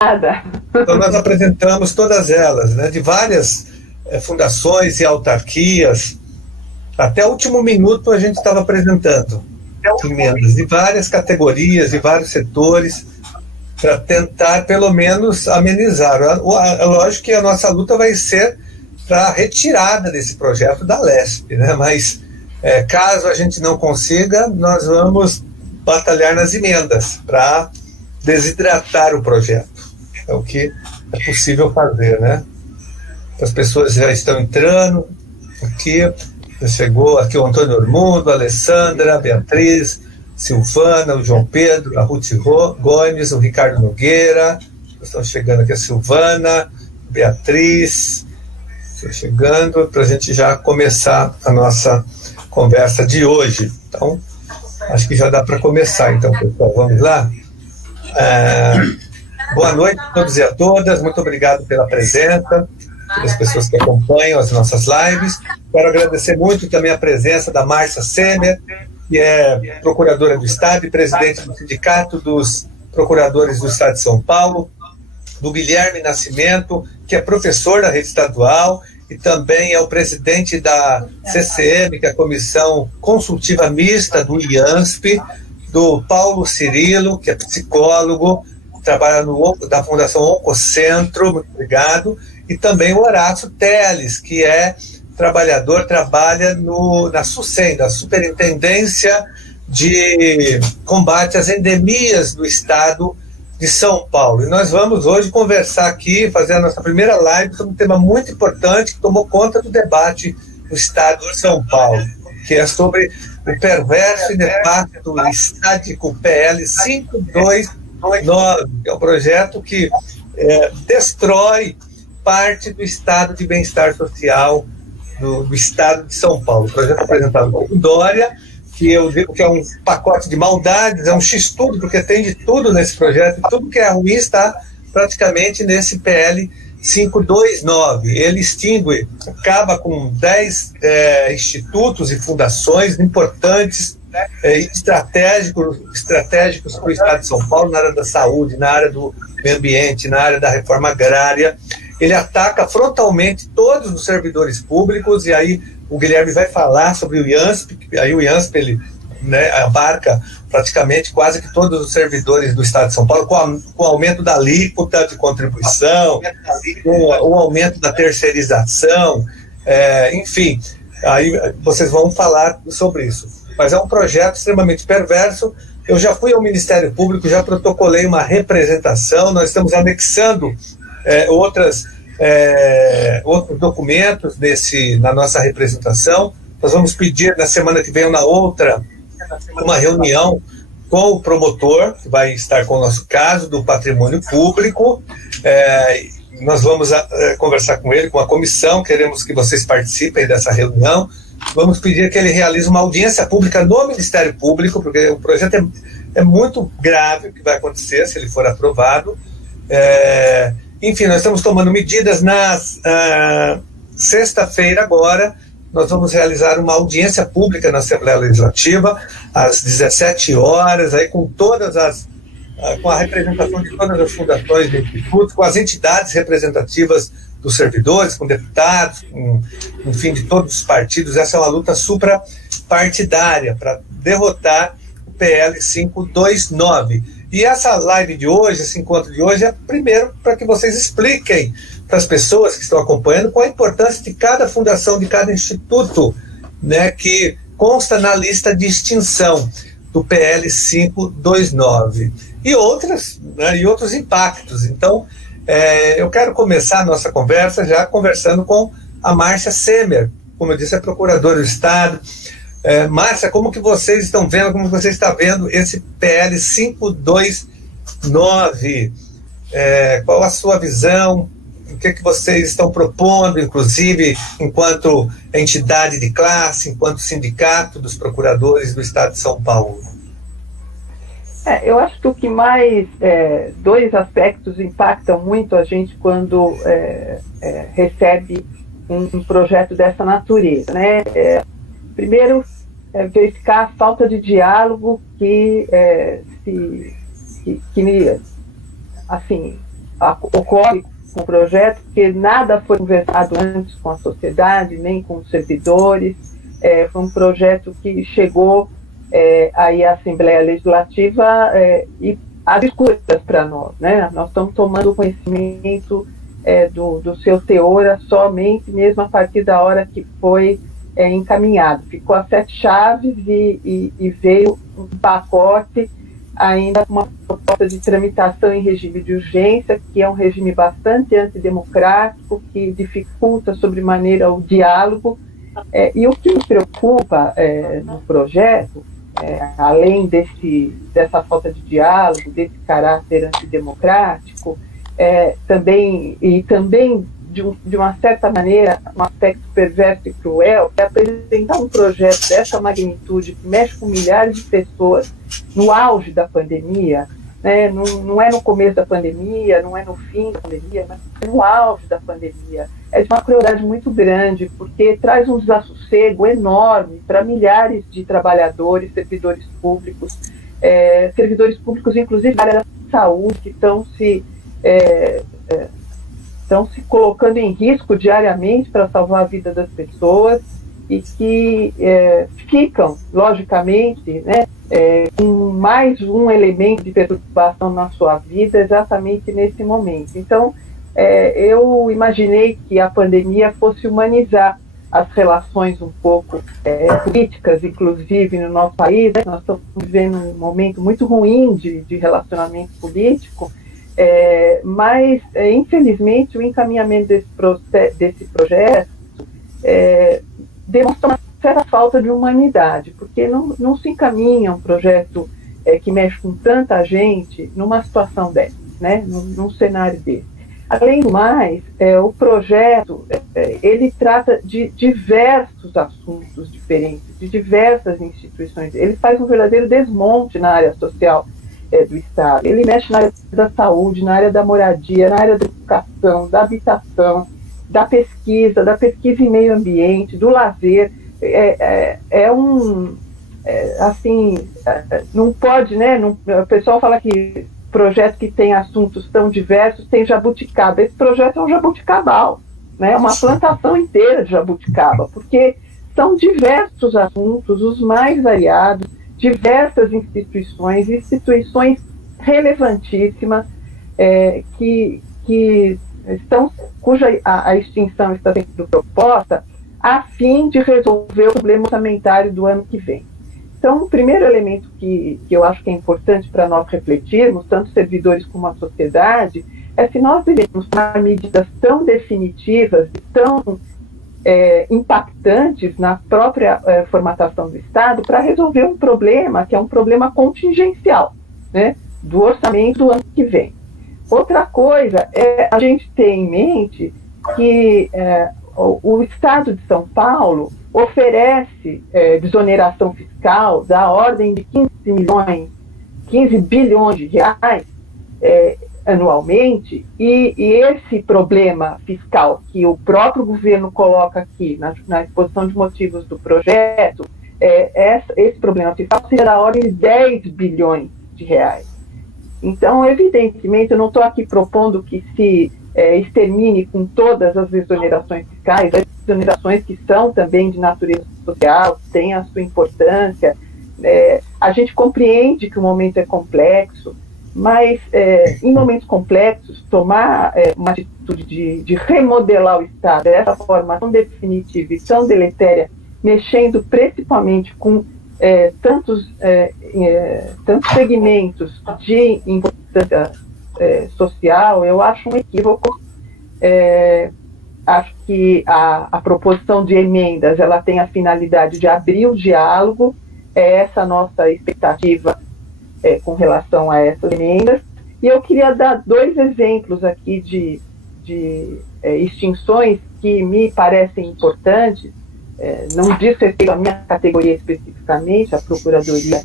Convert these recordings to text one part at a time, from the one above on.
Nada. Então nós apresentamos todas elas, né, de várias fundações e autarquias. Até o último minuto a gente estava apresentando emendas de várias categorias, de vários setores, para tentar pelo menos amenizar. Lógico que a nossa luta vai ser para a retirada desse projeto da LESP, né? Mas caso a gente não consiga, nós vamos batalhar nas emendas para desidratar o projeto. É o que é possível fazer, né? As pessoas já estão entrando aqui. Chegou aqui o Antônio Ormundo, a Alessandra, a Beatriz, Silvana, o João Pedro, a Ruth Gomes, o Ricardo Nogueira. Estão chegando aqui a Silvana, Beatriz. Estão chegando para a gente já começar a nossa conversa de hoje. Então, acho que já dá para começar. Então, pessoal, vamos lá? Boa noite a todos e a todas, muito obrigado pela presença, pelas pessoas que acompanham as nossas lives. Quero agradecer muito também a presença da Márcia Semer, que é procuradora do Estado e presidente do Sindicato dos Procuradores do Estado de São Paulo, do Guilherme Nascimento, que é professor da rede estadual e também é o presidente da CCM, que é a Comissão Consultiva Mista do IANSP, do Paulo Cirilo, que é psicólogo, trabalha da Fundação Oncocentro, muito obrigado, e também o Horácio Teles, que é trabalhador, trabalha na SUSEM, da Superintendência de Combate às Endemias do Estado de São Paulo. E nós vamos hoje conversar aqui, fazer a nossa primeira live sobre um tema muito importante que tomou conta do debate do Estado de São Paulo, que é sobre o perverso e nefasto estático PL 529, que é um projeto que destrói parte do estado de bem-estar social do estado de São Paulo. O projeto apresentado por Dória, que eu digo que é um pacote de maldades, é um x-tudo, porque tem de tudo nesse projeto, e tudo que é ruim está praticamente nesse PL 529. Ele extingue, acaba com 10 institutos e fundações importantes, estratégicos para o Estado de São Paulo, na área da saúde, na área do meio ambiente, na área da reforma agrária. Ele ataca frontalmente todos os servidores públicos, e aí o Guilherme vai falar sobre o IANSP, aí o IANSP ele, abarca praticamente quase que todos os servidores do Estado de São Paulo, com o aumento da alíquota de contribuição, com o aumento da terceirização, enfim, aí vocês vão falar sobre isso. Mas é um projeto extremamente perverso. Eu já fui ao Ministério Público, já protocolei uma representação, nós estamos anexando outros documentos na nossa representação. Nós vamos pedir na semana que vem ou na outra uma reunião com o promotor, que vai estar com o nosso caso do patrimônio público. Nós vamos conversar com ele, com a comissão, queremos que vocês participem dessa reunião. Vamos pedir que ele realize uma audiência pública no Ministério Público, porque o projeto é muito grave o que vai acontecer se ele for aprovado. Enfim, nós estamos tomando medidas. Na sexta-feira agora, nós vamos realizar uma audiência pública na Assembleia Legislativa, às 17 horas, aí com a representação de todas as fundações de institutos, com as entidades representativas dos servidores, com deputados, enfim, de todos os partidos. Essa é uma luta suprapartidária para derrotar o PL 529. E essa live de hoje, esse encontro de hoje, é primeiro para que vocês expliquem para as pessoas que estão acompanhando qual a importância de cada fundação, de cada instituto, né, que consta na lista de extinção do PL 529 e outros impactos. Então, eu quero começar a nossa conversa já conversando com a Márcia Semer, como eu disse, é procuradora do Estado. Márcia, como que vocês estão vendo, como você está vendo esse PL 529? Qual a sua visão? O que vocês estão propondo, inclusive, enquanto entidade de classe, enquanto sindicato dos procuradores do Estado de São Paulo? Eu acho que o que mais, dois aspectos impactam muito a gente quando recebe um projeto dessa natureza, né? Primeiro, verificar a falta de diálogo que ocorre com o projeto, porque nada foi conversado antes com a sociedade, nem com os servidores. Foi um projeto que chegou aí à Assembleia Legislativa e às escuras para nós, né? Nós estamos tomando conhecimento do seu teor somente mesmo a partir da hora que foi encaminhado. Ficou a 7 chaves e veio um pacote ainda com uma proposta de tramitação em regime de urgência, que é um regime bastante antidemocrático, que dificulta sobremaneira o diálogo. E o que me preocupa no projeto, além dessa falta de diálogo, desse caráter antidemocrático, também de uma certa maneira, um aspecto perverso e cruel, é apresentar um projeto dessa magnitude, que mexe com milhares de pessoas no auge da pandemia, né? Não é no começo da pandemia, não é no fim da pandemia, mas no auge da pandemia. É de uma crueldade muito grande, porque traz um desassossego enorme para milhares de trabalhadores, servidores públicos inclusive da área da saúde, que estão se colocando em risco diariamente para salvar a vida das pessoas e que ficam, logicamente, né, com mais um elemento de perturbação na sua vida exatamente nesse momento. Então, eu imaginei que a pandemia fosse humanizar as relações um pouco políticas, inclusive no nosso país, né? Nós estamos vivendo um momento muito ruim de relacionamento político, mas, infelizmente, o encaminhamento desse projeto demonstra uma certa falta de humanidade, porque não se encaminha um projeto que mexe com tanta gente numa situação dessa, né, num cenário desse. Além do mais, o projeto ele trata de diversos assuntos diferentes, de diversas instituições. Ele faz um verdadeiro desmonte na área social do Estado. Ele mexe na área da saúde, na área da moradia, na área da educação, da habitação, da pesquisa em meio ambiente, do lazer. Não pode, né? O pessoal fala que projeto que tem assuntos tão diversos tem jabuticaba. Esse projeto é um jabuticabal, né? Uma plantação inteira de jabuticaba, porque são diversos assuntos, os mais variados, diversas instituições relevantíssimas, cuja a extinção está sendo proposta a fim de resolver o problema orçamentário do ano que vem. Então, o primeiro elemento que eu acho que é importante para nós refletirmos, tanto servidores como a sociedade, é se nós devemos tomar medidas tão definitivas e tão impactantes na própria formatação do Estado para resolver um problema que é um problema contingencial, né, do orçamento do ano que vem. Outra coisa é a gente ter em mente que o Estado de São Paulo oferece desoneração fiscal da ordem de 15 bilhões de reais anualmente, e esse problema fiscal que o próprio governo coloca aqui na exposição de motivos do projeto, esse problema fiscal seria da ordem de 10 bilhões de reais. Então, evidentemente, eu não estou aqui propondo que se extermine com todas as exonerações fiscais, as exonerações que são também de natureza social, têm a sua importância. A gente compreende que o momento é complexo, mas em momentos complexos, tomar uma atitude de remodelar o Estado dessa forma tão definitiva e tão deletéria, mexendo principalmente com tantos segmentos de importância social, eu acho um equívoco. Acho que a proposição de emendas ela tem a finalidade de abrir o diálogo, essa nossa expectativa com relação a essas emendas. E eu queria dar 2 exemplos aqui de extinções que me parecem importantes. Não diz respeito à minha categoria especificamente, à Procuradoria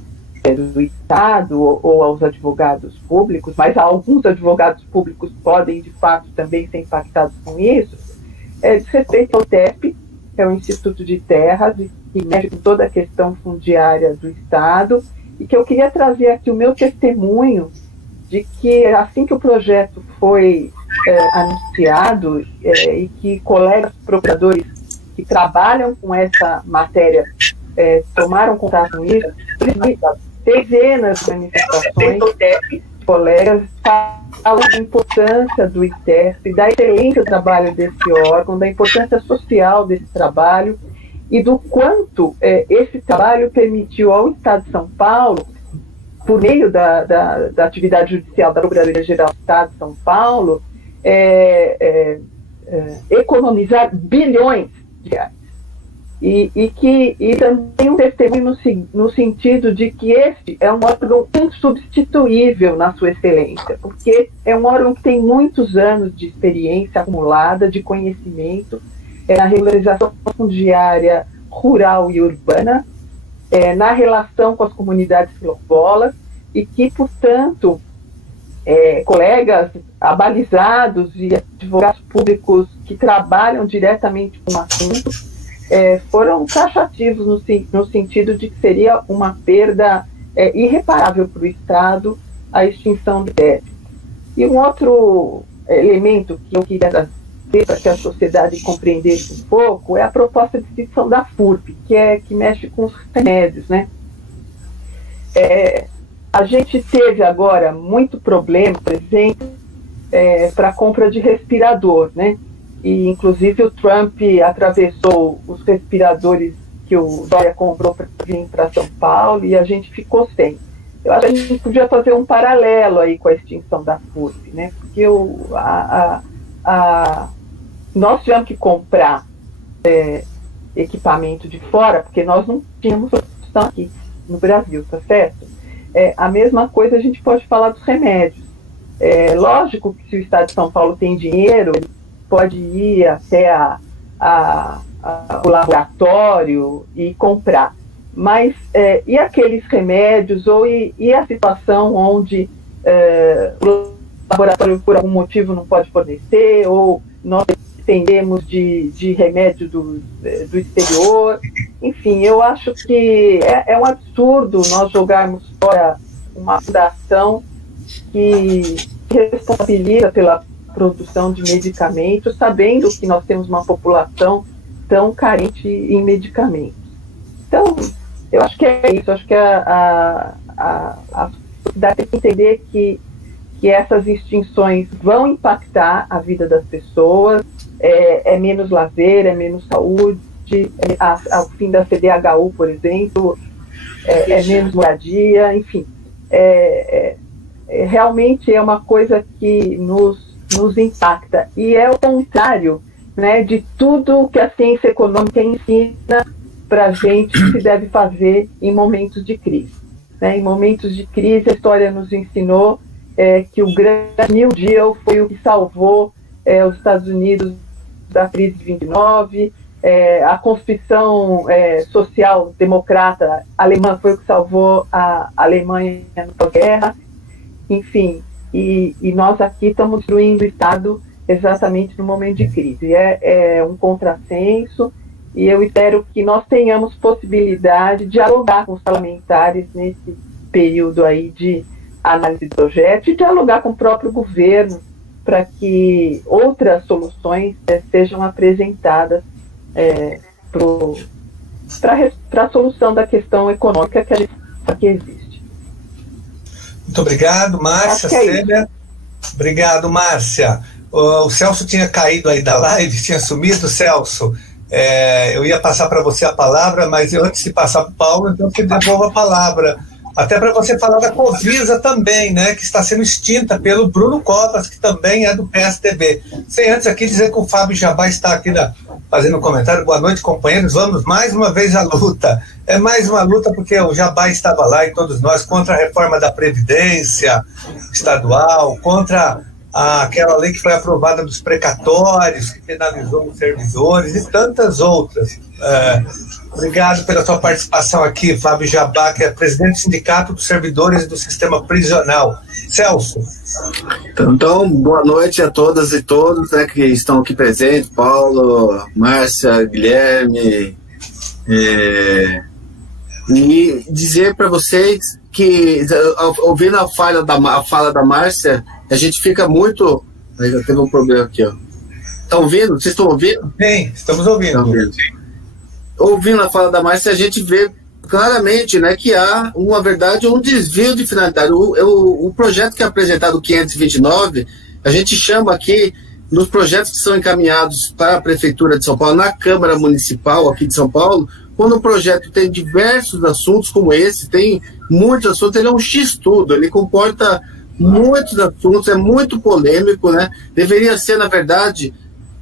do Estado ou aos advogados públicos, mas alguns advogados públicos podem, de fato, também ser impactados com isso. Diz respeito ao ITESP, que é o Instituto de Terras, que mexe com toda a questão fundiária do Estado, e que eu queria trazer aqui o meu testemunho de que assim que o projeto foi anunciado e que colegas procuradores que trabalham com essa matéria tomaram contato com isso, dezenas de manifestações de colegas falam da importância do ITESP, da excelência do trabalho desse órgão, da importância social desse trabalho e do quanto esse trabalho permitiu ao Estado de São Paulo, por meio da atividade judicial da Procuradoria-Geral do Estado de São Paulo, economizar bilhões de reais. E também um testemunho no sentido de que este é um órgão insubstituível na sua excelência, porque é um órgão que tem muitos anos de experiência acumulada, de conhecimento, na regularização fundiária rural e urbana, na relação com as comunidades quilombolas, e que, portanto, colegas abalizados e advogados públicos que trabalham diretamente com o assunto foram taxativos no sentido de que seria uma perda irreparável para o Estado a extinção do ITESP. E um outro elemento que eu queria trazer para que a sociedade compreendesse um pouco é a proposta de extinção da FURP, que mexe com os remédios, né? A gente teve agora muito problema, por exemplo, para a compra de respirador, né? E, inclusive, o Trump atravessou os respiradores que o Dória comprou para vir para São Paulo e a gente ficou sem. Eu acho que a gente podia fazer um paralelo aí com a extinção da FURP, né? Porque nós tivemos que comprar equipamento de fora, porque nós não tínhamos produção aqui no Brasil, tá certo? A mesma coisa a gente pode falar dos remédios. Lógico que se o Estado de São Paulo tem dinheiro, ele pode ir até o laboratório e comprar. Mas e aqueles remédios, e a situação onde o laboratório por algum motivo não pode fornecer, ou nós dependemos de remédio do exterior. Enfim, eu acho que é um absurdo nós jogarmos fora uma fundação que responsabiliza pela produção de medicamentos, sabendo que nós temos uma população tão carente em medicamentos. Então, eu acho que é isso. Eu acho que a sociedade tem que entender que essas extinções vão impactar a vida das pessoas, é menos lazer, é menos saúde, ao fim da CDHU, por exemplo, é menos moradia, enfim. Realmente é uma coisa que nos impacta. E é o contrário, né, de tudo que a ciência econômica ensina para a gente que se deve fazer em momentos de crise. Né? Em momentos de crise, a história nos ensinou que o grande New Deal foi o que salvou os Estados Unidos da crise de 29, a Constituição Social Democrata alemã foi o que salvou a Alemanha na guerra, enfim, e nós aqui estamos destruindo o Estado exatamente no momento de crise. É um contrassenso, e eu espero que nós tenhamos possibilidade de dialogar com os parlamentares nesse período aí de análise do projeto e dialogar com o próprio governo para que outras soluções sejam apresentadas para a solução da questão econômica que a gente sabe que existe. Muito obrigado, Márcia Semer. Obrigado, Márcia. O Celso tinha caído aí da live, tinha sumido, Celso. Eu ia passar para você a palavra, mas eu, antes de passar para o Paulo, então eu te devolvo a palavra. Até para você falar da Covisa também, né, que está sendo extinta pelo Bruno Covas, que também é do PSDB. Sem antes aqui dizer que o Fábio Jabá está aqui fazendo um comentário. Boa noite, companheiros. Vamos mais uma vez à luta. É mais uma luta porque o Jabá estava lá e todos nós contra a reforma da Previdência estadual, contra aquela lei que foi aprovada dos precatórios, que penalizou os servidores e tantas outras. Obrigado pela sua participação aqui, Fábio Jabá, que é presidente do Sindicato dos Servidores do Sistema Prisional. Celso. Então, boa noite a todas e todos, né, que estão aqui presentes, Paulo, Márcia, Guilherme, e dizer para vocês que ouvindo a fala da Márcia, a gente fica muito... Aí já teve um problema aqui, ó. Tá ouvindo? Vocês estão ouvindo? Sim, estamos ouvindo. Ouvindo a fala da Márcia, a gente vê claramente, né, que há, uma verdade, um desvio de finalidade. O projeto que é apresentado, o 529, a gente chama aqui, nos projetos que são encaminhados para a Prefeitura de São Paulo, na Câmara Municipal aqui de São Paulo, quando o projeto tem diversos assuntos como esse, tem muitos assuntos, ele é um X-tudo, ele comporta muitos assuntos, é muito polêmico, né? Deveria ser, na verdade,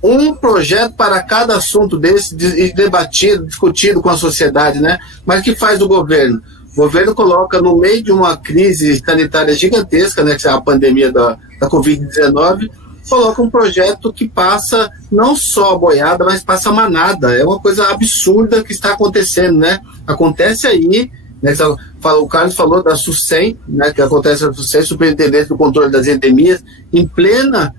um projeto para cada assunto desse, debatido, discutido com a sociedade, né? Mas o que faz o governo? O governo coloca no meio de uma crise sanitária gigantesca, né? Que é a pandemia da Covid-19, coloca um projeto que passa não só a boiada, mas passa a manada. É uma coisa absurda que está acontecendo, né? Acontece aí, né? O Carlos falou da SUSEM, né? Que acontece na SUSEM, Superintendente do Controle das Endemias, em plena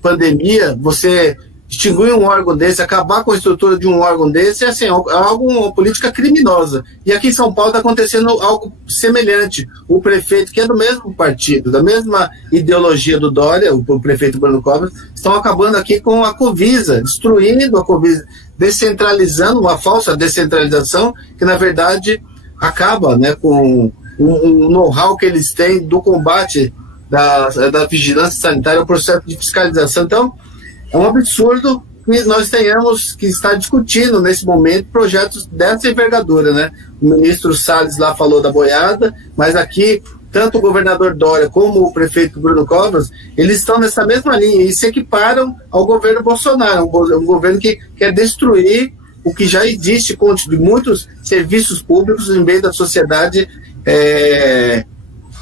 pandemia, você extinguir um órgão desse, acabar com a estrutura de um órgão desse, é assim, uma política criminosa. E aqui em São Paulo está acontecendo algo semelhante. O prefeito, que é do mesmo partido, da mesma ideologia do Dória, o prefeito Bruno Covas, estão acabando aqui com a Covisa, destruindo a Covisa, descentralizando, uma falsa descentralização, que na verdade acaba, né, com um know-how que eles têm do combate da vigilância sanitária, o processo de fiscalização. Então, é um absurdo que nós tenhamos que estar discutindo nesse momento projetos dessa envergadura, né? O ministro Salles lá falou da boiada, mas aqui, tanto o governador Dória como o prefeito Bruno Covas, eles estão nessa mesma linha e se equiparam ao governo Bolsonaro, um governo que quer destruir o que já existe de muitos serviços públicos em meio da sociedade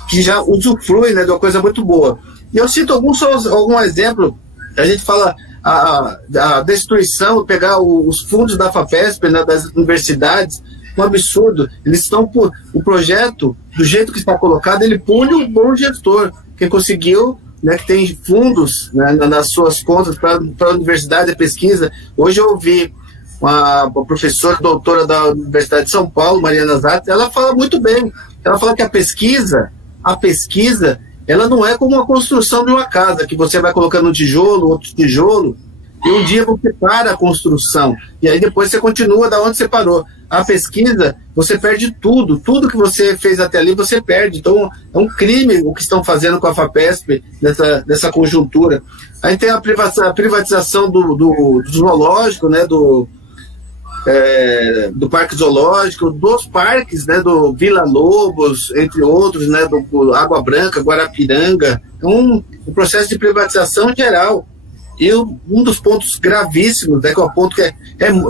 que já usufrui, né, de uma coisa muito boa. E eu cito algum exemplo. A gente fala a destruição, pegar os fundos da FAPESP, né, das universidades, um absurdo. Eles estão o projeto, do jeito que está colocado, ele pune um bom gestor, que conseguiu, né, que tem fundos, né, nas suas contas para a universidade, a pesquisa. Hoje eu ouvi uma professora, doutora da Universidade de São Paulo, Mariana Zatti, ela fala muito bem. Ela fala que a pesquisa, ela não é como a construção de uma casa, que você vai colocando um tijolo, outro tijolo, e um dia você para a construção, e aí depois você continua da onde você parou. A pesquisa, você perde tudo que você fez até ali, você perde. Então, é um crime o que estão fazendo com a FAPESP nessa conjuntura. Aí tem a privatização do zoológico, né, do Parque Zoológico, dos parques, né, do Vila Lobos, entre outros, né, do Água Branca, Guarapiranga, um processo de privatização geral. E um dos pontos gravíssimos, né, que é o ponto que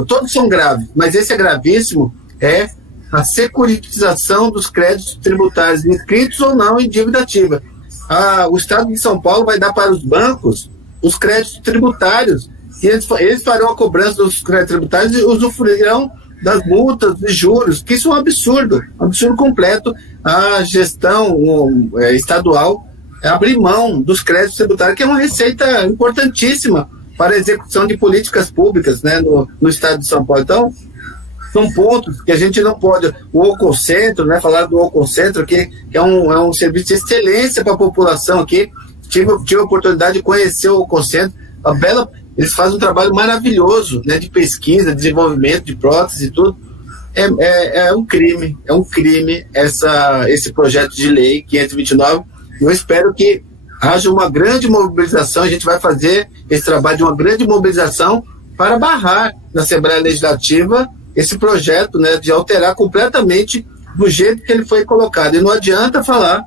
todos são graves, mas esse é gravíssimo, é a securitização dos créditos tributários, inscritos ou não em dívida ativa. O Estado de São Paulo vai dar para os bancos os créditos tributários, e eles farão a cobrança dos créditos tributários e usufruirão das multas de juros, que isso é um absurdo completo. A gestão estadual abrir mão dos créditos tributários, que é uma receita importantíssima para a execução de políticas públicas, né, no Estado de São Paulo. Então, são pontos que a gente não pode... O Ococentro, né, falar do Ococentro, que é um serviço de excelência para a população aqui. Tive a oportunidade de conhecer o Ococentro. Eles fazem um trabalho maravilhoso, né, de pesquisa, desenvolvimento de próteses e tudo. É um crime esse projeto de lei 529. Eu espero que haja uma grande mobilização. A gente vai fazer esse trabalho de uma grande mobilização para barrar na Assembleia Legislativa esse projeto, né, de alterar completamente do jeito que ele foi colocado. E não adianta falar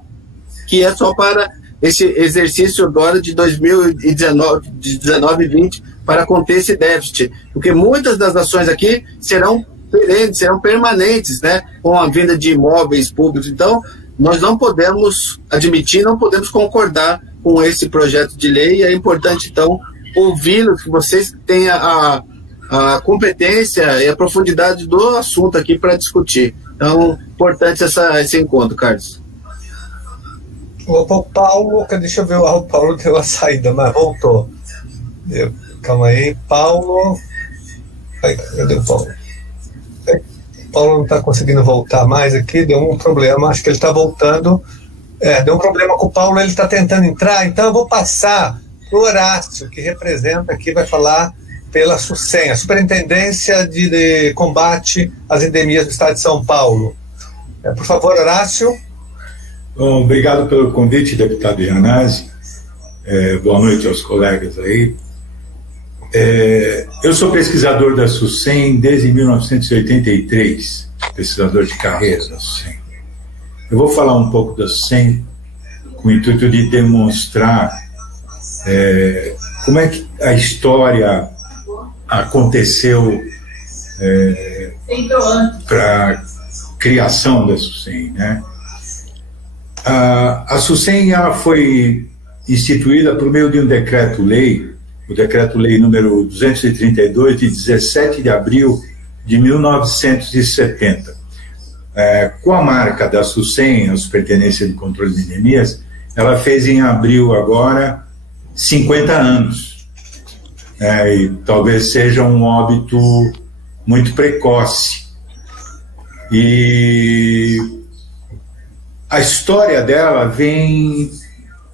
que é só para esse exercício agora de 2019 e 2020 para conter esse déficit, porque muitas das ações aqui serão permanentes, né, com a venda de imóveis públicos. Então, nós não podemos admitir, não podemos concordar com esse projeto de lei, e é importante, então, ouvi-los, que vocês tenham a competência e a profundidade do assunto aqui para discutir. Então, importante esse encontro, Carlos. O Paulo, deixa eu ver, o Paulo deu a saída, mas voltou. Calma aí, Paulo. Cadê o Paulo? Paulo não está conseguindo voltar mais aqui, deu um problema, acho que ele está voltando. Deu um problema com o Paulo, ele está tentando entrar, então eu vou passar para o Horácio, que representa aqui, vai falar pela SUSEM, a Superintendência de Combate às Endemias do Estado de São Paulo. Por favor, Horácio. Bom, obrigado pelo convite, deputado Yanazzi. Boa noite aos colegas aí. Eu sou pesquisador da SUSEM desde 1983, pesquisador de carreira da SUSEM. Eu vou falar um pouco da SUSEM com o intuito de demonstrar como é que a história aconteceu para a criação da SUSEM, né? A SUSEM ela foi instituída por meio de um decreto-lei, o decreto-lei número 232, de 17 de abril de 1970. Com a marca da SUSEM, a Superintendência de Controle de Endemias, ela fez em abril agora 50 anos. E talvez seja um óbito muito precoce. E a história dela vem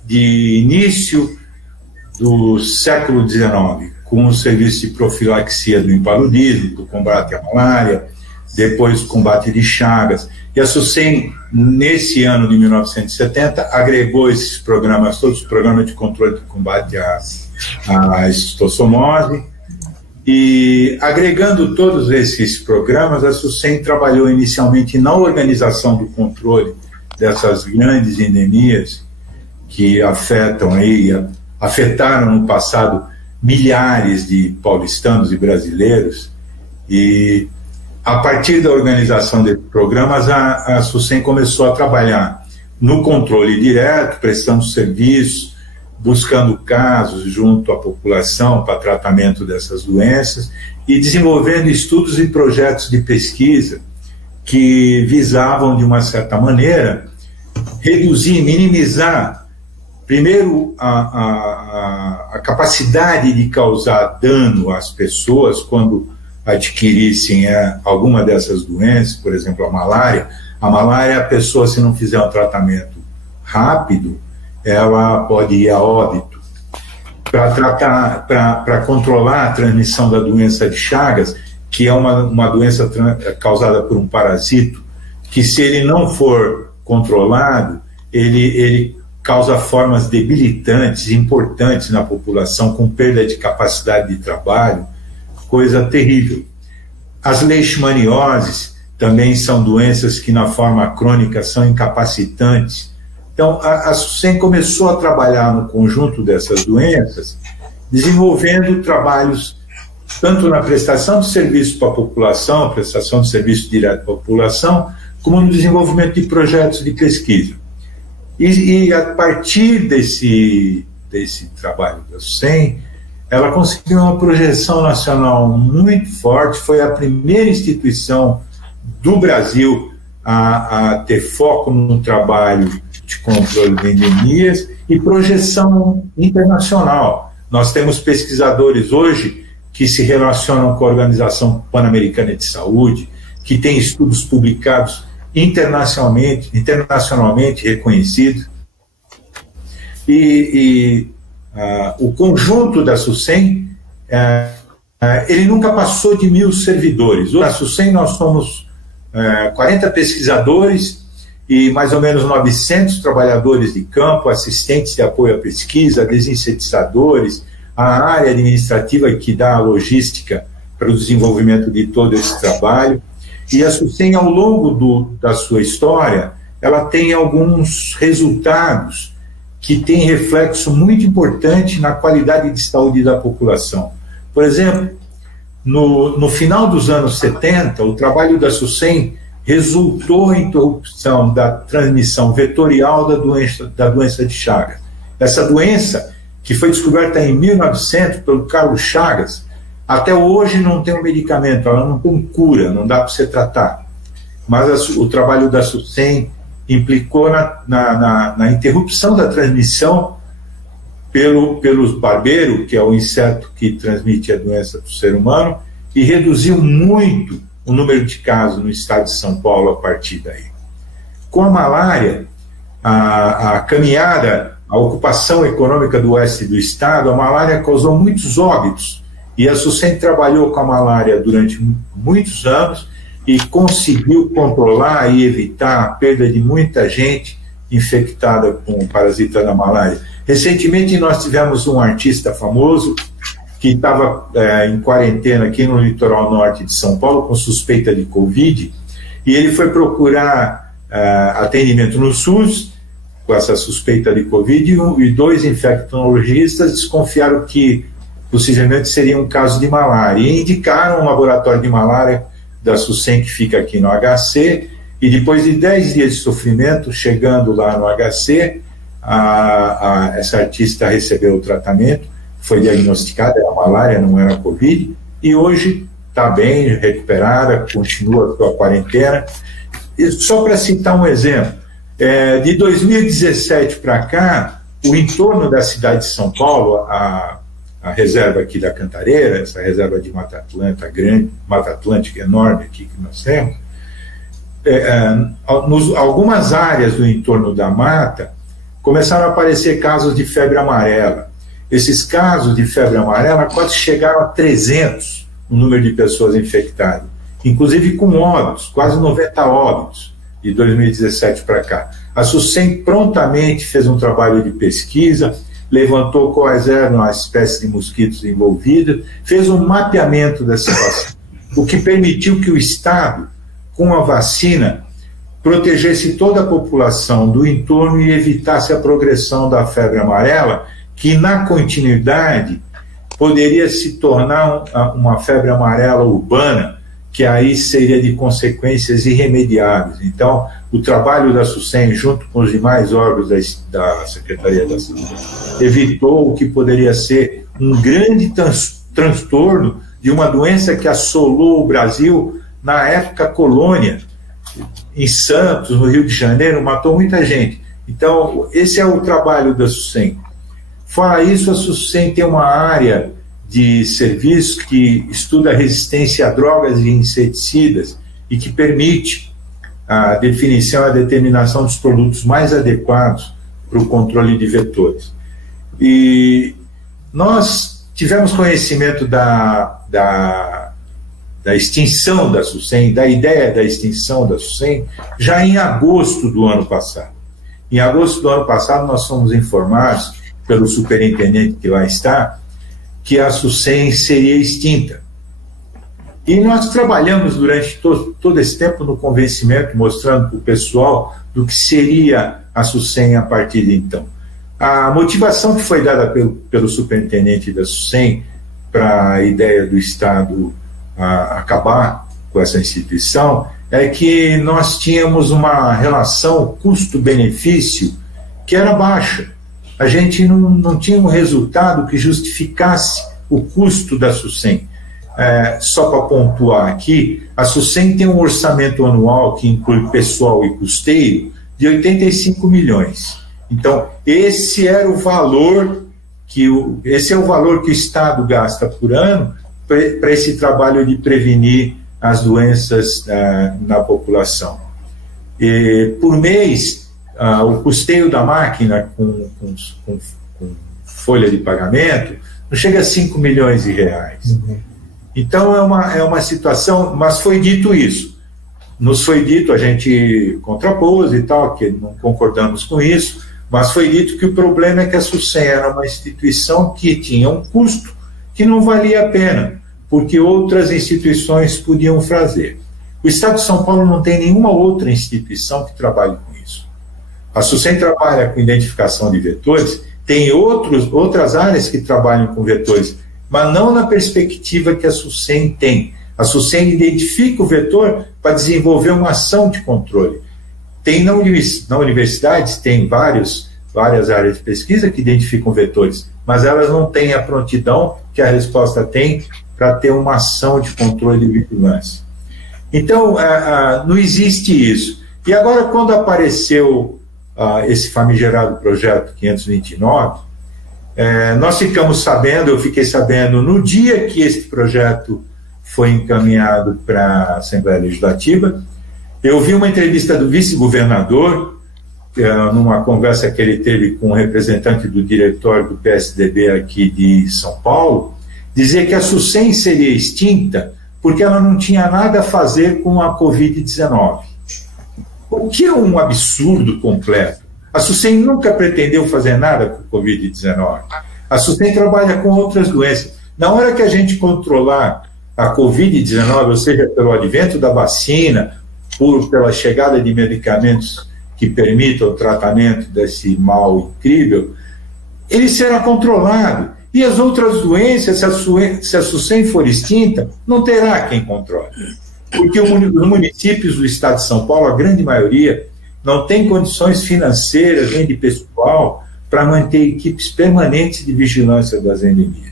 de início do século XIX, com o serviço de profilaxia do impaludismo, do combate à malária, depois o combate de Chagas. E a SUSEM, nesse ano de 1970, agregou esses programas, todos os programas de controle de combate à esquistossomose, e agregando todos esses programas, a SUSEM trabalhou inicialmente na organização do controle dessas grandes endemias que afetaram no passado milhares de paulistanos e brasileiros. E a partir da organização desses programas, a SUSEM começou a trabalhar no controle direto, prestando serviços, buscando casos junto à população para tratamento dessas doenças e desenvolvendo estudos e projetos de pesquisa que visavam, de uma certa maneira, reduzir, minimizar, primeiro, a capacidade de causar dano às pessoas quando adquirissem alguma dessas doenças, por exemplo, a malária. A pessoa, se não fizer um tratamento rápido, ela pode ir a óbito. Para controlar a transmissão da doença de Chagas, que é uma doença causada por um parasito, que se ele não for controlado, ele causa formas debilitantes, importantes na população, com perda de capacidade de trabalho, coisa terrível. As leishmanioses também são doenças que, na forma crônica, são incapacitantes. Então, a SUSEM começou a trabalhar no conjunto dessas doenças, desenvolvendo trabalhos tanto na prestação de serviço para a população, prestação de serviço direto para a população, como no desenvolvimento de projetos de pesquisa. E a partir desse trabalho da SUSEM, ela conseguiu uma projeção nacional muito forte, foi a primeira instituição do Brasil a ter foco no trabalho de controle de endemias e projeção internacional. Nós temos pesquisadores hoje que se relacionam com a Organização Pan-Americana de Saúde, que tem estudos publicados internacionalmente reconhecidos. O conjunto da SUSEM, ele nunca passou de 1.000 servidores. Na SUSEM nós somos 40 pesquisadores e mais ou menos 900 trabalhadores de campo, assistentes de apoio à pesquisa, desinsetizadores, a área administrativa que dá a logística para o desenvolvimento de todo esse trabalho. E a SUSEM, ao longo da sua história, ela tem alguns resultados que têm reflexo muito importante na qualidade de saúde da população. Por exemplo, no final dos anos 70, o trabalho da SUSEM resultou em interrupção da transmissão vetorial da doença de Chagas. Essa doença, que foi descoberta em 1900 pelo Carlos Chagas, até hoje não tem um medicamento, ela não tem cura, não dá para você tratar. Mas o trabalho da SUSEM implicou na interrupção da transmissão pelos barbeiro, que é o inseto que transmite a doença para o ser humano, e reduziu muito o número de casos no estado de São Paulo a partir daí. Com a malária, a caminhada, a ocupação econômica do oeste do estado, a malária causou muitos óbitos, e a SUSEM trabalhou com a malária durante muitos anos e conseguiu controlar e evitar a perda de muita gente infectada com o parasita da malária. Recentemente nós tivemos um artista famoso que estava em quarentena aqui no litoral norte de São Paulo com suspeita de Covid, e ele foi procurar atendimento no SUS com essa suspeita de Covid, e 2 infectologistas desconfiaram que possivelmente seria um caso de malária, e indicaram um laboratório de malária da SUSEM, que fica aqui no HC, e depois de 10 dias de sofrimento, chegando lá no HC, essa artista recebeu o tratamento, foi diagnosticada, era malária, não era Covid, e hoje está bem, recuperada, continua a sua quarentena. E só para citar um exemplo, de 2017 para cá, o entorno da cidade de São Paulo, a reserva aqui da Cantareira, essa reserva de Mata Atlântica grande, Mata Atlântica enorme aqui que nós temos, algumas áreas do entorno da mata começaram a aparecer casos de febre amarela. Esses casos de febre amarela quase chegaram a 300, o número de pessoas infectadas, inclusive com óbitos, quase 90 óbitos de 2017 para cá. A SUSEM prontamente fez um trabalho de pesquisa, levantou quais eram as espécies de mosquitos envolvidas, fez um mapeamento da situação, o que permitiu que o Estado, com a vacina, protegesse toda a população do entorno e evitasse a progressão da febre amarela, que na continuidade poderia se tornar uma febre amarela urbana, que aí seria de consequências irremediáveis. Então, o trabalho da SUSEM, junto com os demais órgãos da Secretaria da Saúde, evitou o que poderia ser um grande transtorno de uma doença que assolou o Brasil na época colônia, em Santos, no Rio de Janeiro, matou muita gente. Então, esse é o trabalho da SUSEM. Fora isso, a SUSEM tem uma área de serviço que estuda a resistência a drogas e inseticidas e que permite a definição e a determinação dos produtos mais adequados para o controle de vetores. E nós tivemos conhecimento da extinção da SUSEM, da ideia da extinção da SUSEM, já em agosto do ano passado. Em agosto do ano passado, nós fomos informados pelo superintendente que lá está, que a SUSEM seria extinta. E nós trabalhamos durante todo esse tempo no convencimento, mostrando para o pessoal do que seria a SUSEM a partir de então. A motivação que foi dada pelo superintendente da SUSEM para a ideia do Estado acabar com essa instituição é que nós tínhamos uma relação custo-benefício que era baixa. A gente não tinha um resultado que justificasse o custo da SUSEM. Só para pontuar aqui, a SUSEM tem um orçamento anual que inclui pessoal e custeio de 85 milhões. Então, esse era o valor que o Estado gasta por ano para esse trabalho de prevenir as doenças na população. E, por mês, o custeio da máquina com folha de pagamento não chega a 5 milhões de reais. Uhum. Então é uma situação, mas foi dito isso. Nos foi dito, a gente contrapôs e tal, que não concordamos com isso, mas foi dito que o problema é que a SUSEM era uma instituição que tinha um custo que não valia a pena, porque outras instituições podiam fazer. O Estado de São Paulo não tem nenhuma outra instituição que trabalhe com isso. A SUSEM trabalha com identificação de vetores, tem outras áreas que trabalham com vetores, mas não na perspectiva que a SUSEM tem. A SUSEM identifica o vetor para desenvolver uma ação de controle. Tem na universidade, tem várias áreas de pesquisa que identificam vetores, mas elas não têm a prontidão que a resposta tem para ter uma ação de controle de vigilância. Então, não existe isso. E agora, quando apareceu esse famigerado projeto 529, nós ficamos sabendo, eu fiquei sabendo no dia que esse projeto foi encaminhado para a Assembleia Legislativa. Eu vi uma entrevista do vice-governador, numa conversa que ele teve com um representante do diretório do PSDB aqui de São Paulo, dizer que a SUSEM seria extinta porque ela não tinha nada a fazer com a Covid-19. O que é um absurdo completo. A SUSEM nunca pretendeu fazer nada com a Covid-19. A SUSEM trabalha com outras doenças. Na hora que a gente controlar a Covid-19, ou seja, pelo advento da vacina, pela chegada de medicamentos que permitam o tratamento desse mal incrível, ele será controlado. E as outras doenças, se a SUSEM for extinta, não terá quem controle. Porque os municípios do estado de São Paulo, a grande maioria, não tem condições financeiras nem de pessoal para manter equipes permanentes de vigilância das endemias.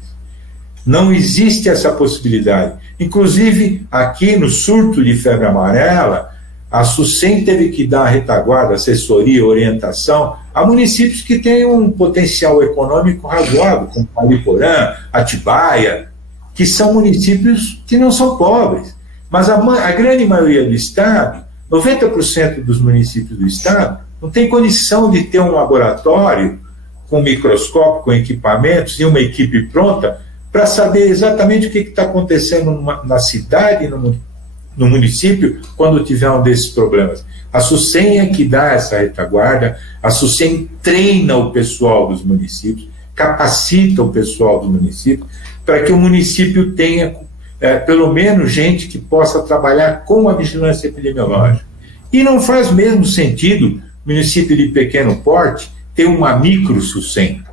Não existe essa possibilidade. Inclusive, aqui no surto de febre amarela, a SUSEM teve que dar retaguarda, assessoria, orientação a municípios que têm um potencial econômico razoável, como Mariporã, Atibaia, que são municípios que não são pobres. Mas a grande maioria do estado, 90% dos municípios do estado, não tem condição de ter um laboratório com microscópio, com equipamentos e uma equipe pronta para saber exatamente o que está acontecendo na cidade, no município, quando tiver um desses problemas. A SUSEM é que dá essa retaguarda, a SUSEM treina o pessoal dos municípios, capacita o pessoal dos municípios, para que o município tenha, pelo menos, gente que possa trabalhar com a vigilância epidemiológica. E não faz mesmo sentido município de pequeno porte ter uma micro-SUSEM.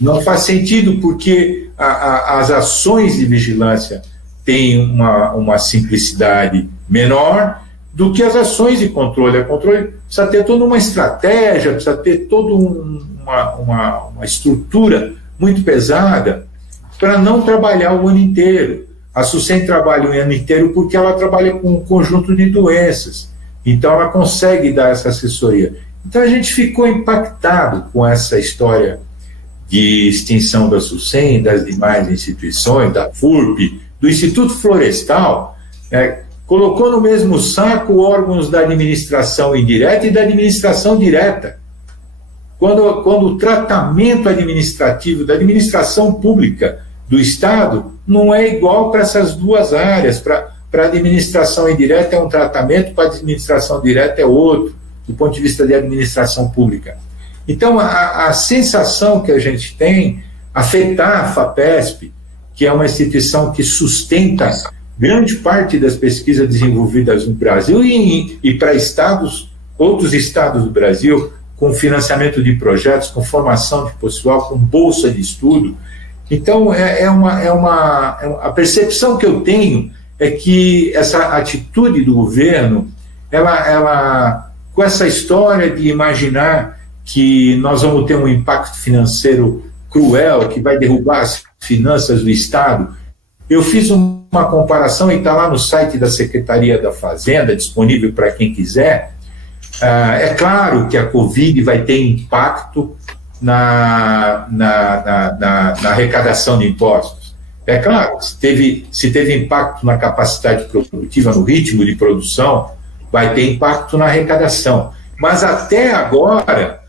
Não faz sentido porque as ações de vigilância têm uma simplicidade menor do que as ações de controle. A controle precisa ter toda uma estratégia, precisa ter toda uma estrutura muito pesada para não trabalhar o ano inteiro. A SUSEM trabalha o ano inteiro porque ela trabalha com um conjunto de doenças. Então, ela consegue dar essa assessoria. Então, a gente ficou impactado com essa história de extinção da SUSEM, das demais instituições, da FURP, do Instituto Florestal, colocou no mesmo saco órgãos da administração indireta e da administração direta. Quando o tratamento administrativo da administração pública do Estado não é igual para essas duas áreas. Para a administração indireta é um tratamento, para a administração direta é outro, do ponto de vista de administração pública. Então, a sensação que a gente tem, afetar a FAPESP, que é uma instituição que sustenta grande parte das pesquisas desenvolvidas no Brasil e para outros estados do Brasil, com financiamento de projetos, com formação de pessoal, com bolsa de estudo. Então, a percepção que eu tenho é que essa atitude do governo, ela com essa história de imaginar que nós vamos ter um impacto financeiro cruel, que vai derrubar as finanças do Estado. Eu fiz uma comparação e está lá no site da Secretaria da Fazenda, disponível para quem quiser. É claro que a Covid vai ter impacto na arrecadação de impostos. É claro, se teve impacto na capacidade produtiva, no ritmo de produção, vai ter impacto na arrecadação. Mas até agora,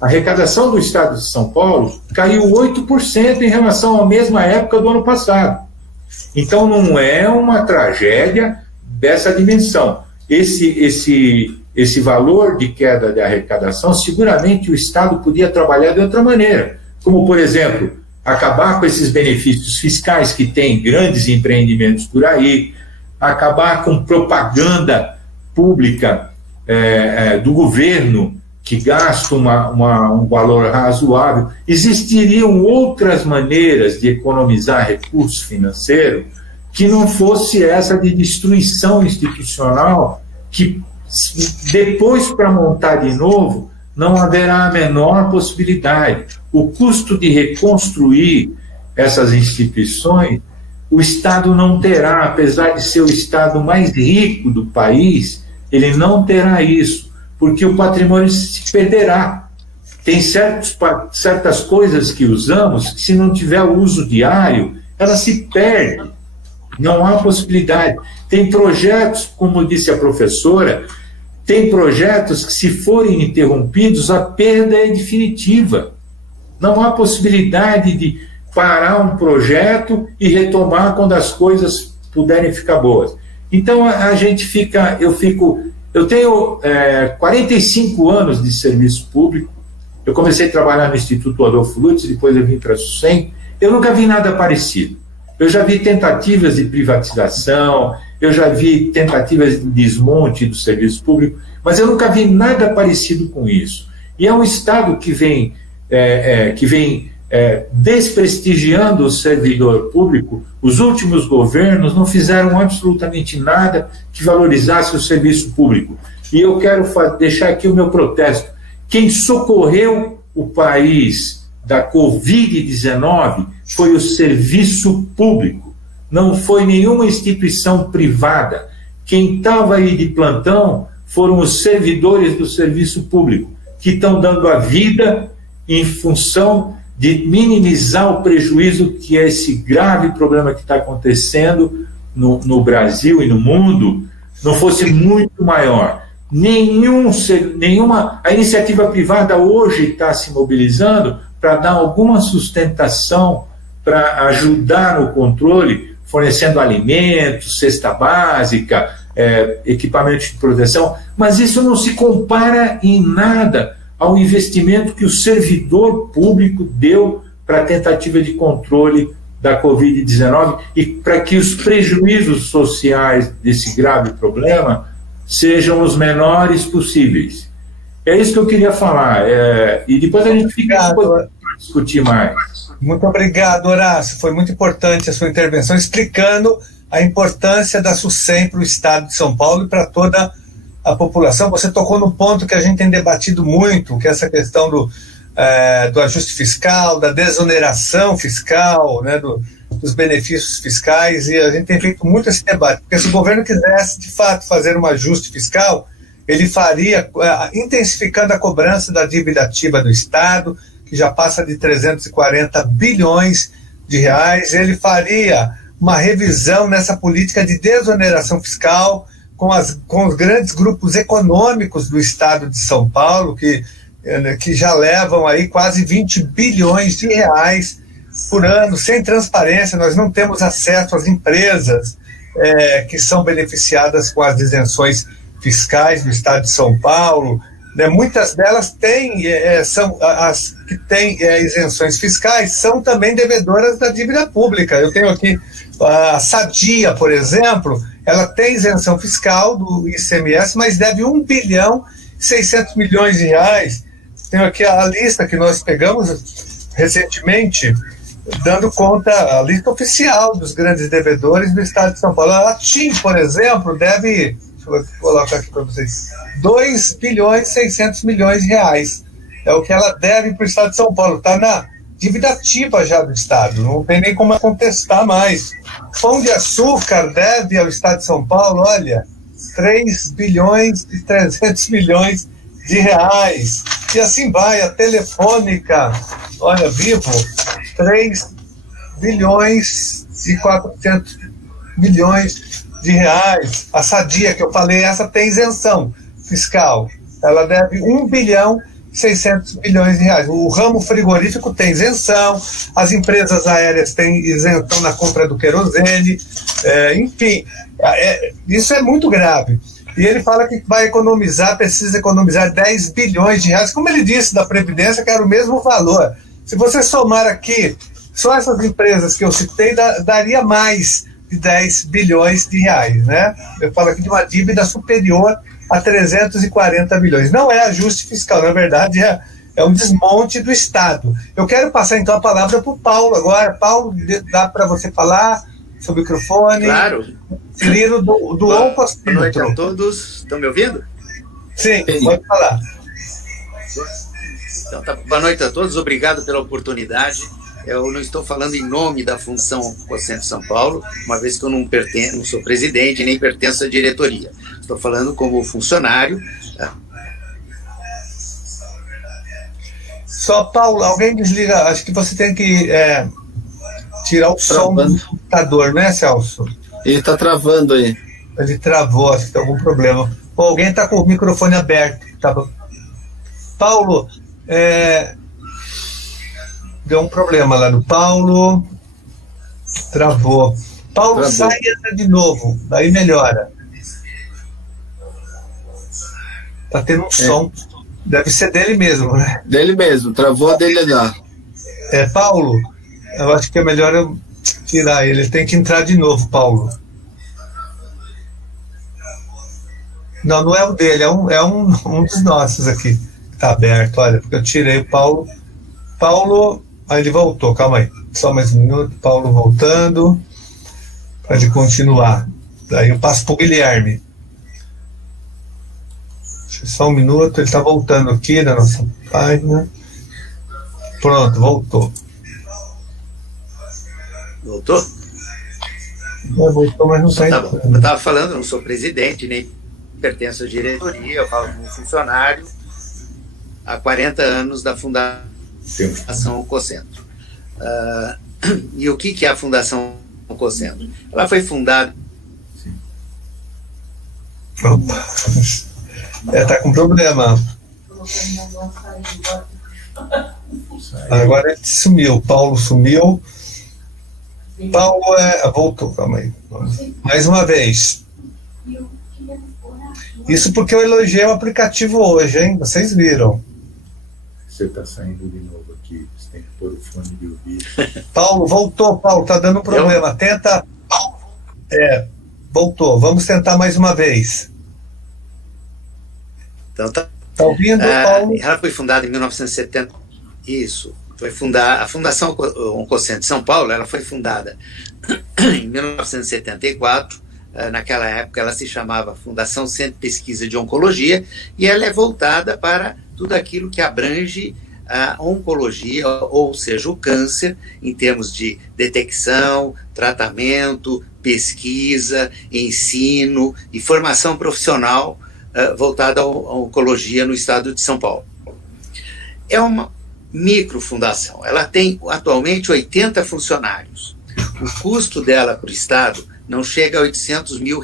a arrecadação do Estado de São Paulo caiu 8% em relação à mesma época do ano passado. Então, não é uma tragédia dessa dimensão. Esse valor de queda de arrecadação, seguramente o Estado podia trabalhar de outra maneira, como, por exemplo, acabar com esses benefícios fiscais que tem grandes empreendimentos por aí, acabar com propaganda pública do governo que gasta um valor razoável. Existiriam outras maneiras de economizar recursos financeiros que não fosse essa de destruição institucional, que depois, para montar de novo, não haverá a menor possibilidade. O custo de reconstruir essas instituições, o Estado não terá, apesar de ser o Estado mais rico do país, ele não terá isso, porque o patrimônio se perderá. Tem certas coisas que usamos que, se não tiver o uso diário, ela se perde. Não há possibilidade. Tem projetos, como disse a professora, tem projetos que, se forem interrompidos, a perda é definitiva. Não há possibilidade de parar um projeto e retomar quando as coisas puderem ficar boas. Então, eu tenho 45 anos de serviço público. Eu comecei a trabalhar no Instituto Adolfo Lutz, depois eu vim para a SUSEM. Eu nunca vi nada parecido. Eu já vi tentativas de privatização, eu já vi tentativas de desmonte do serviço público, mas eu nunca vi nada parecido com isso. E é um Estado que vem desprestigiando o servidor público. Os últimos governos não fizeram absolutamente nada que valorizasse o serviço público. E eu quero deixar aqui o meu protesto. Quem socorreu o país da Covid-19 foi o serviço público, não foi nenhuma instituição privada. Quem estava aí de plantão foram os servidores do serviço público, que estão dando a vida em função de minimizar o prejuízo que é esse grave problema que está acontecendo no Brasil e no mundo, não fosse muito maior. A iniciativa privada hoje está se mobilizando para dar alguma sustentação, para ajudar no controle, fornecendo alimentos, cesta básica, equipamentos de proteção, mas isso não se compara em nada ao investimento que o servidor público deu para a tentativa de controle da Covid-19 e para que os prejuízos sociais desse grave problema sejam os menores possíveis. É isso que eu queria falar. E depois a gente fica para discutir mais. Muito obrigado, Horácio. Foi muito importante a sua intervenção, explicando a importância da SUSEM para o Estado de São Paulo e para toda a população. Você tocou no ponto que a gente tem debatido muito, que é essa questão do ajuste fiscal, da desoneração fiscal, né, dos benefícios fiscais, e a gente tem feito muito esse debate, porque se o governo quisesse, de fato, fazer um ajuste fiscal, ele faria, intensificando a cobrança da dívida ativa do Estado, que já passa de 340 bilhões de reais, ele faria uma revisão nessa política de desoneração fiscal com os grandes grupos econômicos do Estado de São Paulo, que já levam aí quase 20 bilhões de reais por ano, sem transparência. Nós não temos acesso às empresas que são beneficiadas com as isenções fiscais do Estado de São Paulo, né? Muitas delas são as que têm isenções fiscais, são também devedoras da dívida pública. Eu tenho aqui a Sadia, por exemplo, ela tem isenção fiscal do ICMS, mas deve 1 bilhão e 600 milhões de reais. Tenho aqui a lista que nós pegamos recentemente, dando conta, a lista oficial dos grandes devedores do Estado de São Paulo. A TIM, por exemplo, deve, deixa eu colocar aqui para vocês, 2 bilhões e 600 milhões de reais. É o que ela deve para o Estado de São Paulo. Está na dívida ativa já do Estado, não tem nem como contestar mais. Pão de Açúcar deve ao Estado de São Paulo, olha, 3 bilhões e 300 milhões de reais. E assim vai, a Telefônica, olha, Vivo, 3 bilhões e 400 milhões de reais. A Sadia, que eu falei, essa tem isenção fiscal. Ela deve 1 bilhão e 600 milhões de reais. O ramo frigorífico tem isenção, as empresas aéreas têm isenção na compra do querosene, enfim, isso é muito grave. E ele fala que vai precisa economizar 10 bilhões de reais, como ele disse da Previdência, que era o mesmo valor. Se você somar aqui, só essas empresas que eu citei, daria mais de 10 bilhões de reais, né? Eu falo aqui de uma dívida superior a 340 bilhões. Não é ajuste fiscal, na verdade é um desmonte do Estado. Eu quero passar então a palavra para o Paulo agora. Paulo, dá para você falar sobre o microfone? Claro. Cirilo do Oncos. Boa noite a todos. Estão me ouvindo? Sim, pode falar. Então, boa noite a todos. Obrigado pela oportunidade. Eu não estou falando em nome da Função Cocente São Paulo, uma vez que eu não sou presidente nem pertenço à diretoria. Estou falando como funcionário. Só, Paulo, alguém desliga. Acho que você tem que tirar o som do computador, né, Celso? Ele está travando aí. Ele travou, acho que tem algum problema. Ou alguém está com o microfone aberto. Paulo, deu um problema lá no Paulo. Travou. Paulo, sai e entra de novo. Daí melhora. Tá tendo um som. Deve ser dele mesmo, né? Dele mesmo. Travou a dele lá. Paulo, eu acho que é melhor eu tirar ele. Ele tem que entrar de novo, Paulo. Não, não é o dele, é um dos nossos aqui. Tá aberto, olha, porque eu tirei o Paulo. Paulo, aí ele voltou, calma aí. Só mais um minuto, Paulo voltando. Para ele continuar. Daí eu passo pro Guilherme. Só um minuto, ele está voltando aqui na nossa página. Pronto, voltou. Voltou? Voltou, mas não sai. Eu estava falando, não sou presidente, nem pertenço à diretoria, eu falo como funcionário há 40 anos da Fundação Oncocentro. E o que é a Fundação Oncocentro? Ela foi fundada... Opa, tá com problema. Agora ele sumiu, Paulo sumiu. Paulo voltou, calma aí. Mais uma vez. Isso porque eu elogiei o aplicativo hoje, hein? Vocês viram. Você está saindo de novo aqui, você tem que pôr o fone de ouvido. Paulo, voltou, Paulo, tá dando problema. Tenta. Voltou. Vamos tentar mais uma vez. Então tá. Tá ouvindo, Paulo? Ela foi fundada em 1970. Isso. Foi a Fundação Oncocentro de São Paulo, ela foi fundada em 1974. Naquela época ela se chamava Fundação Centro de Pesquisa de Oncologia, e ela é voltada para tudo aquilo que abrange a oncologia, ou seja, o câncer, em termos de detecção, tratamento, pesquisa, ensino e formação profissional voltada à oncologia no estado de São Paulo. É uma microfundação, ela tem atualmente 80 funcionários. O custo dela para o estado não chega a R$800 mil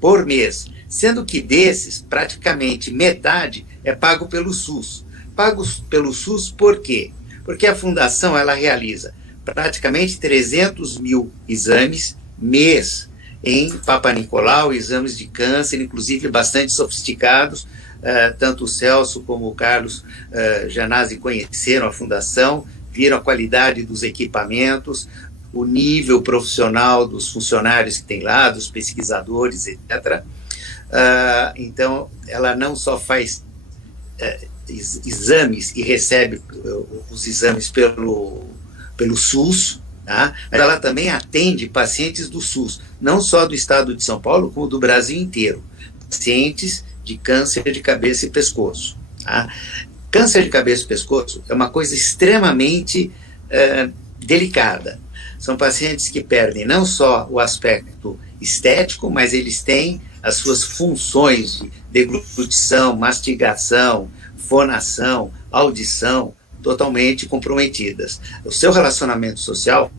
por mês, sendo que desses, praticamente metade é pago pelo SUS. Pago pelo SUS por quê? Porque a fundação ela realiza praticamente 300 mil exames mês em Papanicolau, exames de câncer, inclusive bastante sofisticados. Tanto o Celso como o Carlos Gianazzi conheceram a fundação, viram a qualidade dos equipamentos, o nível profissional dos funcionários que tem lá, dos pesquisadores, etc. Então, ela não só faz exames e recebe os exames pelo SUS, tá? Mas ela também atende pacientes do SUS, não só do estado de São Paulo, como do Brasil inteiro. Pacientes de câncer de cabeça e pescoço. Tá? Câncer de cabeça e pescoço é uma coisa extremamente delicada. São pacientes que perdem não só o aspecto estético, mas eles têm as suas funções de deglutição, mastigação, fonação, audição totalmente comprometidas. O seu relacionamento social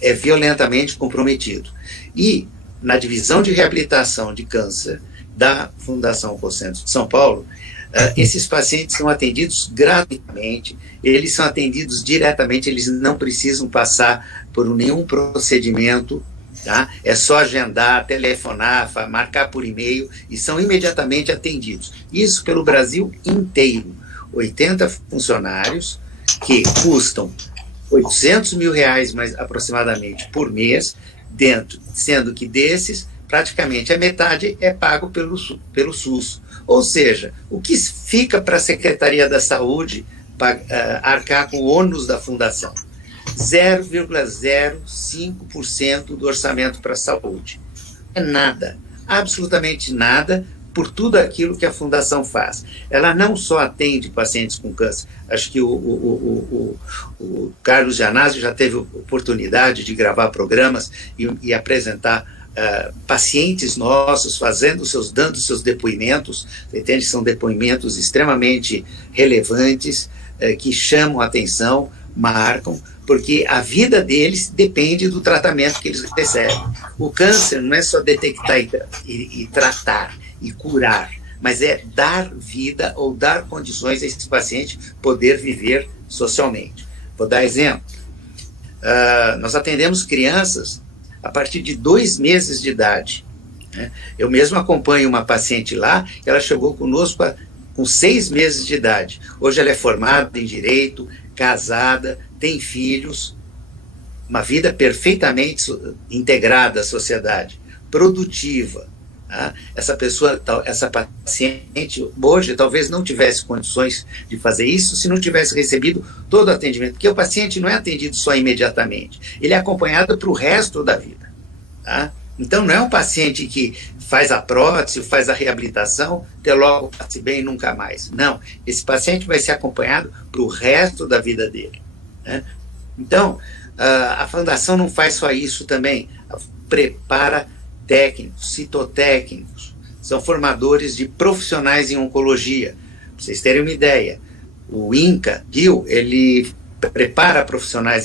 é violentamente comprometido. E na divisão de reabilitação de câncer da Fundação Oncocentro de São Paulo, esses pacientes são atendidos gratuitamente, eles são atendidos diretamente, eles não precisam passar por nenhum procedimento, tá? É só agendar, telefonar, marcar por e-mail e são imediatamente atendidos. Isso pelo Brasil inteiro. 80 funcionários que custam R$800 mil mais aproximadamente por mês, sendo que desses, praticamente a metade é pago pelo SUS. Ou seja, o que fica para a Secretaria da Saúde arcar com o ônus da fundação? 0,05% do orçamento para a saúde. É nada, absolutamente nada, por tudo aquilo que a fundação faz. Ela não só atende pacientes com câncer, acho que o Carlos Gianazzi já teve oportunidade de gravar programas e apresentar pacientes nossos dando seus depoimentos, você entende? São depoimentos extremamente relevantes, que chamam a atenção marcam, porque a vida deles depende do tratamento que eles recebem. O câncer não é só detectar e tratar e curar, mas é dar vida ou dar condições a esse paciente poder viver socialmente. Vou dar exemplo. Nós atendemos crianças a partir de 2 meses de idade. Né? Eu mesmo acompanho uma paciente lá, ela chegou conosco com 6 meses de idade. Hoje ela é formada em Direito, casada, tem filhos, uma vida perfeitamente integrada à sociedade, produtiva. Tá? Essa paciente, hoje, talvez não tivesse condições de fazer isso se não tivesse recebido todo o atendimento, porque o paciente não é atendido só imediatamente, ele é acompanhado para o resto da vida. Tá? Então, não é um paciente que faz a prótese, faz a reabilitação, até logo passe bem e nunca mais. Não, esse paciente vai ser acompanhado para o resto da vida dele. Né? Então, a Fundação não faz só isso também, prepara técnicos, citotécnicos, são formadores de profissionais em oncologia. Para vocês terem uma ideia, o INCA, ele prepara profissionais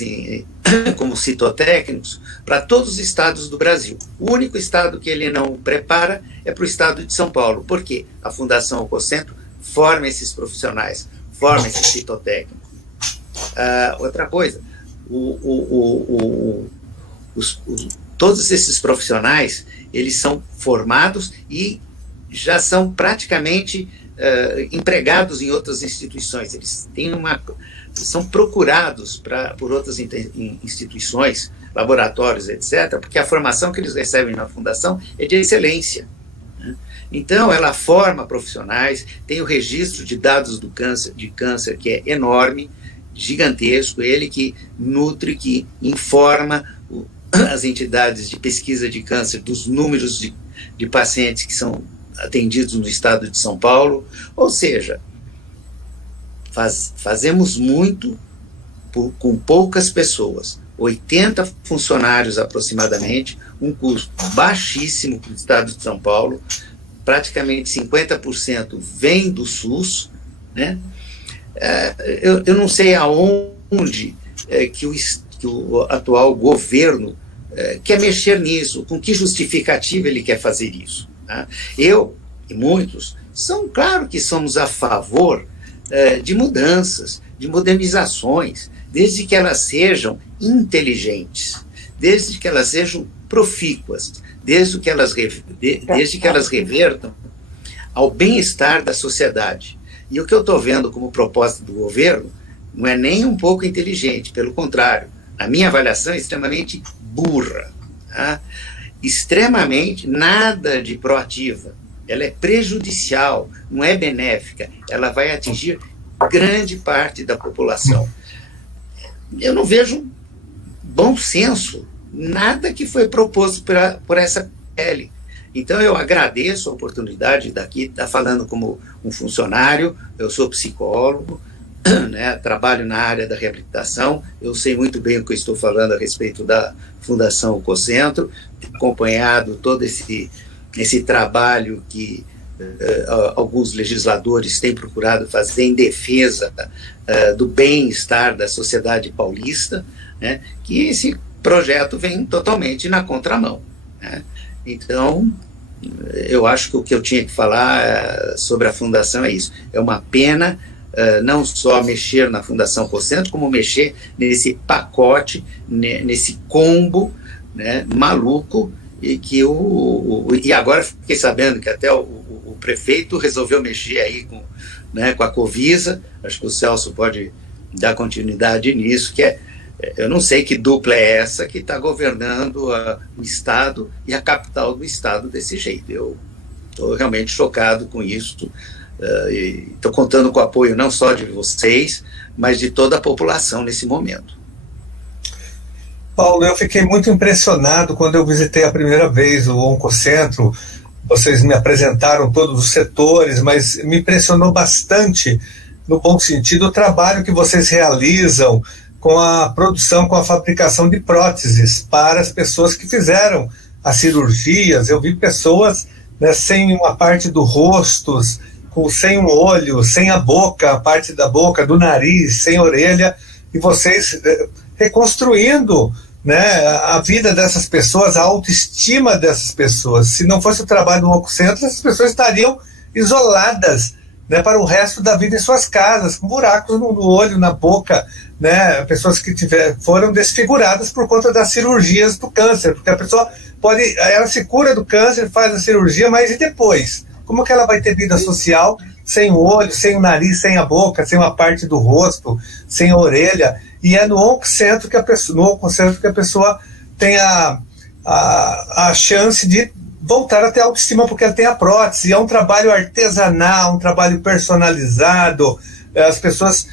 como citotécnicos para todos os estados do Brasil. O único estado que ele não prepara é para o estado de São Paulo. Por quê? A Fundação Oncocentro forma esses profissionais, forma esses citotécnicos. Outra coisa, todos esses profissionais, eles são formados e já são praticamente empregados em outras instituições. Eles têm são procurados por outras instituições, laboratórios, etc., porque a formação que eles recebem na Fundação é de excelência. Né? Então, ela forma profissionais, tem o registro de dados de câncer, que é enorme, gigantesco, ele que nutre, que informa as entidades de pesquisa de câncer dos números de pacientes que são atendidos no estado de São Paulo. Ou seja, fazemos muito com poucas pessoas, 80 funcionários aproximadamente, um custo baixíssimo para o estado de São Paulo, praticamente 50% vem do SUS, né? Eu não sei aonde que o atual governo quer mexer nisso, com que justificativa ele quer fazer isso. Tá? Eu e muitos claro que somos a favor de mudanças, de modernizações, desde que elas sejam inteligentes, desde que elas sejam profícuas, desde que elas revertam ao bem-estar da sociedade. E o que eu estou vendo como proposta do governo não é nem um pouco inteligente, pelo contrário, a minha avaliação é extremamente burra, tá? Extremamente nada de proativa. Ela é prejudicial, não é benéfica, ela vai atingir grande parte da população. Eu não vejo bom senso, nada que foi proposto por essa PL. Então, eu agradeço a oportunidade daqui, estar falando como um funcionário, eu sou psicólogo, né, trabalho na área da reabilitação, eu sei muito bem o que eu estou falando a respeito da Fundação Oncocentro, tenho acompanhado todo esse trabalho que alguns legisladores têm procurado fazer em defesa do bem-estar da sociedade paulista, né, que esse projeto vem totalmente na contramão, né? Então, eu acho que o que eu tinha que falar sobre a Fundação é isso. É uma pena não só mexer na Fundação Oncocentro, como mexer nesse pacote, nesse combo, né, maluco, e que e agora fiquei sabendo que até o prefeito resolveu mexer aí com a Covisa. Acho que o Celso pode dar continuidade nisso, que eu não sei que dupla é essa que está governando o Estado e a capital do Estado desse jeito. Eu estou realmente chocado com isso. Estou contando com o apoio não só de vocês, mas de toda a população nesse momento. Paulo, eu fiquei muito impressionado quando eu visitei a primeira vez o Oncocentro. Vocês me apresentaram todos os setores, mas me impressionou bastante, no bom sentido, o trabalho que vocês realizam com a produção, com a fabricação de próteses para as pessoas que fizeram as cirurgias. Eu vi pessoas, né, sem uma parte do rosto, sem um olho, sem a boca, a parte da boca, do nariz, sem orelha, e vocês reconstruindo, né, a vida dessas pessoas, a autoestima dessas pessoas. Se não fosse o trabalho do Oncocentro, essas pessoas estariam isoladas, né, para o resto da vida em suas casas, com buracos no olho, na boca, né, pessoas que foram desfiguradas por conta das cirurgias do câncer, porque a pessoa ela se cura do câncer, faz a cirurgia, mas e depois? Como que ela vai ter vida social sem o olho, sem o nariz, sem a boca, sem uma parte do rosto, sem a orelha? E é no Oncocentro que a pessoa tem a chance de voltar a ter autoestima, porque ela tem a prótese. É um trabalho artesanal, um trabalho personalizado. As pessoas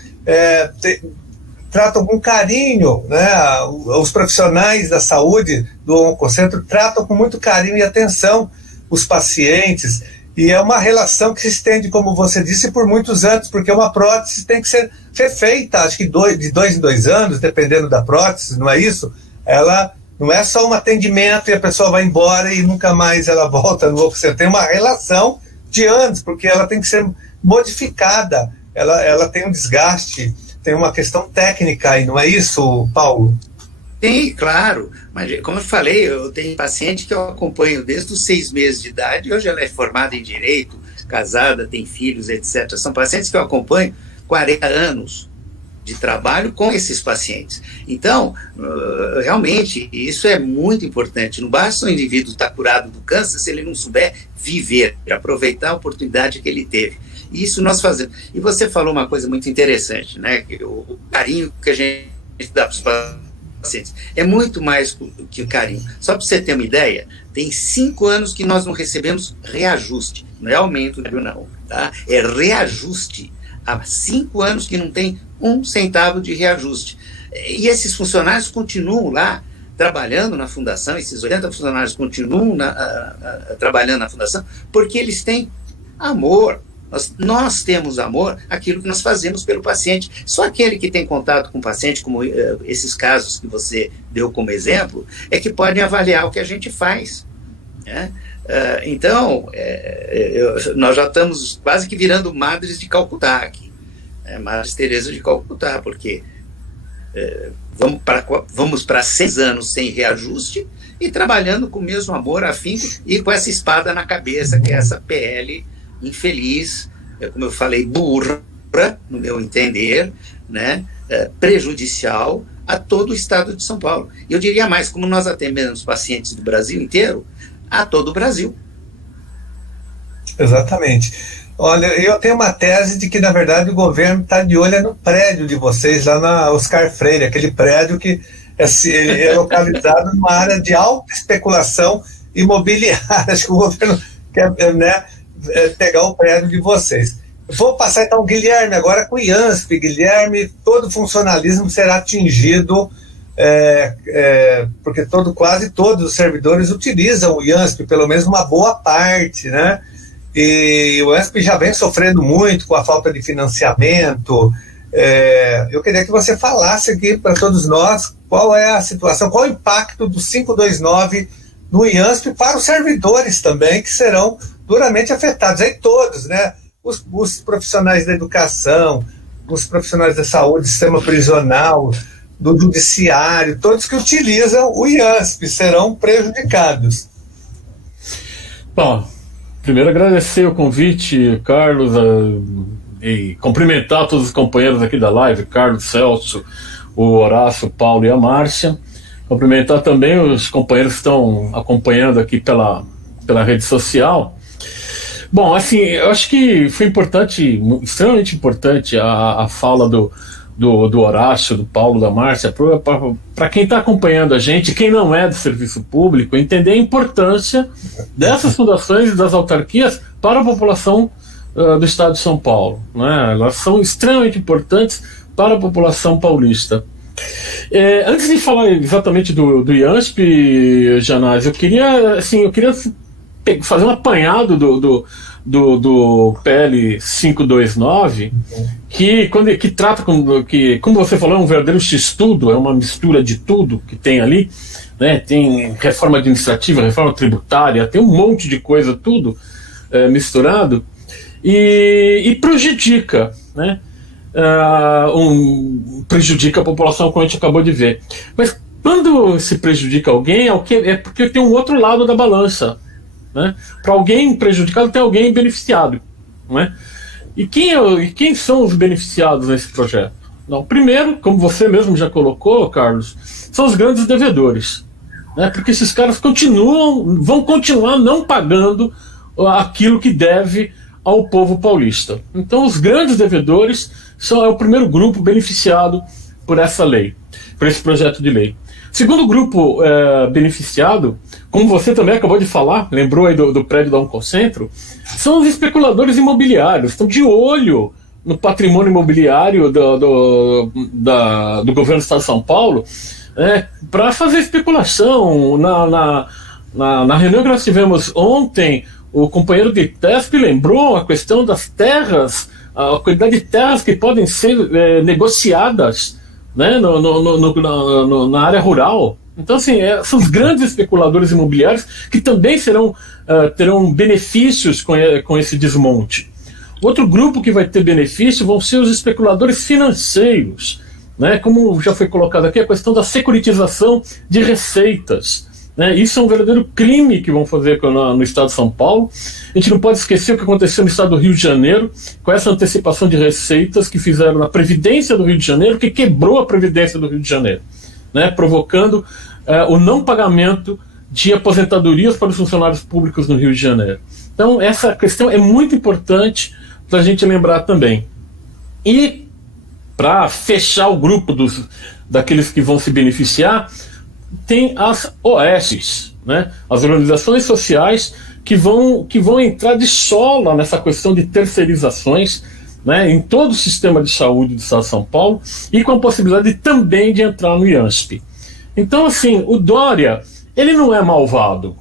tratam com carinho, né? Os profissionais da saúde do Oncocentro tratam com muito carinho e atenção os pacientes. E é uma relação que se estende, como você disse, por muitos anos, porque uma prótese tem que ser feita, acho que de 2 em 2 anos, dependendo da prótese, não é isso? Ela não é só um atendimento e a pessoa vai embora e nunca mais ela volta no Oncocentro. Tem uma relação de anos, porque ela tem que ser modificada, ela tem um desgaste, tem uma questão técnica aí, não é isso, Paulo? Sim, claro, mas como eu falei, eu tenho paciente que eu acompanho desde os 6 meses de idade, hoje ela é formada em Direito, casada, tem filhos, etc. São pacientes que eu acompanho 40 anos de trabalho com esses pacientes. Então, realmente, isso é muito importante. Não basta o indivíduo estar curado do câncer se ele não souber viver, aproveitar a oportunidade que ele teve. E isso nós fazemos. E você falou uma coisa muito interessante, né? O carinho que a gente dá para os pacientes é muito mais que o carinho. Só para você ter uma ideia, tem 5 anos que nós não recebemos reajuste. Não é aumento, não. Tá? É reajuste. Há 5 anos que não tem 1 centavo de reajuste. E esses funcionários continuam lá trabalhando na fundação, esses 80 funcionários continuam trabalhando na fundação, porque eles têm amor. Nós temos amor àquilo que nós fazemos pelo paciente. Só aquele que tem contato com o paciente, como esses casos que você deu como exemplo, é que podem avaliar o que a gente faz, né? Então, nós já estamos quase que virando Madres de Calcutá aqui, Madres Teresa de Calcutá, porque vamos para 6 anos sem reajuste e trabalhando com o mesmo amor, afinco e com essa espada na cabeça, que é essa PL infeliz, como eu falei, burra, no meu entender, né, prejudicial a todo o estado de São Paulo. E eu diria mais, como nós atendemos pacientes do Brasil inteiro, a todo o Brasil. Exatamente. Olha, eu tenho uma tese de que, na verdade, o governo está de olho no prédio de vocês, lá na Oscar Freire, aquele prédio que é localizado numa área de alta especulação imobiliária. Acho que o governo quer, né, pegar o prédio de vocês. Vou passar então o Guilherme agora com o IANSP. Guilherme, todo funcionalismo será atingido, porque quase todos os servidores utilizam o IANSP, pelo menos uma boa parte, né? E o IANSP já vem sofrendo muito com a falta de financiamento. Eu queria que você falasse aqui para todos nós qual é a situação, qual o impacto do 529 no IANSP para os servidores também, que serão duramente afetados, aí todos, né? Os profissionais da educação, os profissionais da saúde, do sistema prisional, do judiciário, todos que utilizam o IANSP serão prejudicados. Bom, primeiro agradecer o convite, Carlos, e cumprimentar todos os companheiros aqui da live, Carlos, Celso, o Horácio, o Paulo e a Márcia. Cumprimentar também os companheiros que estão acompanhando aqui pela rede social. Bom, assim, eu acho que foi importante, extremamente importante a fala do Horácio, do Paulo, da Márcia, para quem está acompanhando a gente, quem não é do serviço público, entender a importância dessas fundações e das autarquias para a população do estado de São Paulo, né? Elas são extremamente importantes para a população paulista. Antes de falar exatamente do IANSP, Janás, eu queria fazer um apanhado do PL 529, que trata, como você falou, é um verdadeiro X-tudo, é uma mistura de tudo que tem ali, né? Tem reforma administrativa, reforma tributária, tem um monte de coisa, tudo misturado, e prejudica, né? prejudica a população, como a gente acabou de ver. Mas quando se prejudica alguém, é porque tem um outro lado da balança, né? Para alguém prejudicado, tem alguém beneficiado, né? E quem são os beneficiados nesse projeto? Não, primeiro, como você mesmo já colocou, Carlos, são os grandes devedores, né? Porque esses caras vão continuar não pagando aquilo que deve ao povo paulista. Então, os grandes devedores é o primeiro grupo beneficiado por essa lei, por esse projeto de lei. Segundo grupo beneficiado, como você também acabou de falar, lembrou aí do prédio da Oncocentro, são os especuladores imobiliários, estão de olho no patrimônio imobiliário do governo do Estado de São Paulo, para fazer especulação. Na reunião que nós tivemos ontem, o companheiro de TESP lembrou a questão das terras, a quantidade de terras que podem ser negociadas, né, na área rural. Então, assim, são os grandes especuladores imobiliários que também terão benefícios com esse desmonte. Outro grupo que vai ter benefício vão ser os especuladores financeiros, né, como já foi colocado aqui, a questão da securitização de receitas. Né, isso é um verdadeiro crime que vão fazer no Estado de São Paulo. A gente não pode esquecer o que aconteceu no Estado do Rio de Janeiro, com essa antecipação de receitas que fizeram na Previdência do Rio de Janeiro, que quebrou a Previdência do Rio de Janeiro, né, provocando o não pagamento de aposentadorias para os funcionários públicos no Rio de Janeiro. Então, essa questão é muito importante para a gente lembrar também. E, para fechar o grupo daqueles que vão se beneficiar, tem as OSs, né? As organizações sociais que vão entrar de sola nessa questão de terceirizações, né, em todo o sistema de saúde do Estado de São Paulo, e com a possibilidade também de entrar no IANSP. Então, assim, o Dória, ele não é malvado.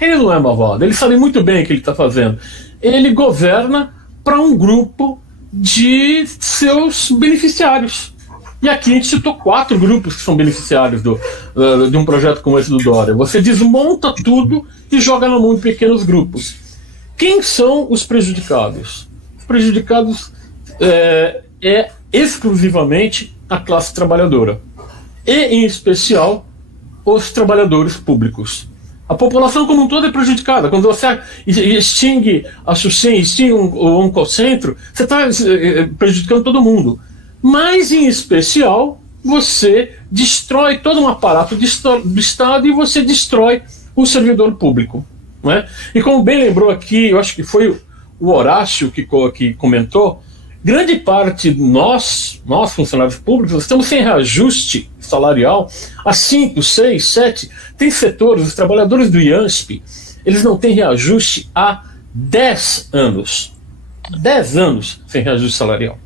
Ele sabe muito bem o que ele está fazendo. Ele governa para um grupo de seus beneficiários. E aqui a gente citou 4 grupos que são beneficiários de um projeto como esse do Dória. Você desmonta tudo e joga na mão de pequenos grupos. Quem são os prejudicados? Os prejudicados é exclusivamente a classe trabalhadora. E, em especial, os trabalhadores públicos. A população como um todo é prejudicada. Quando você extingue a SUSEM, extingue o Oncocentro, você está prejudicando todo mundo. Mas, em especial, você destrói todo um aparato do Estado e você destrói o servidor público, né? E como bem lembrou aqui, eu acho que foi o Horácio que comentou, grande parte de nós funcionários públicos, estamos sem reajuste salarial há 5, 6, 7. Tem setores, os trabalhadores do IANSP, eles não têm reajuste há 10 anos. 10 anos sem reajuste salarial.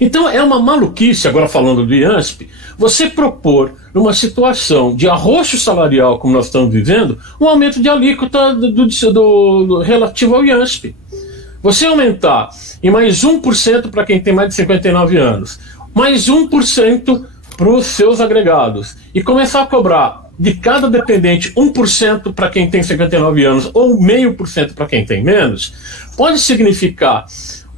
Então é uma maluquice, agora falando do IANSP, você propor, numa situação de arroxo salarial, como nós estamos vivendo, um aumento de alíquota do relativo ao IANSP. Você aumentar em mais 1% para quem tem mais de 59 anos, mais 1% para os seus agregados, e começar a cobrar de cada dependente 1% para quem tem 59 anos ou 0,5% para quem tem menos, pode significar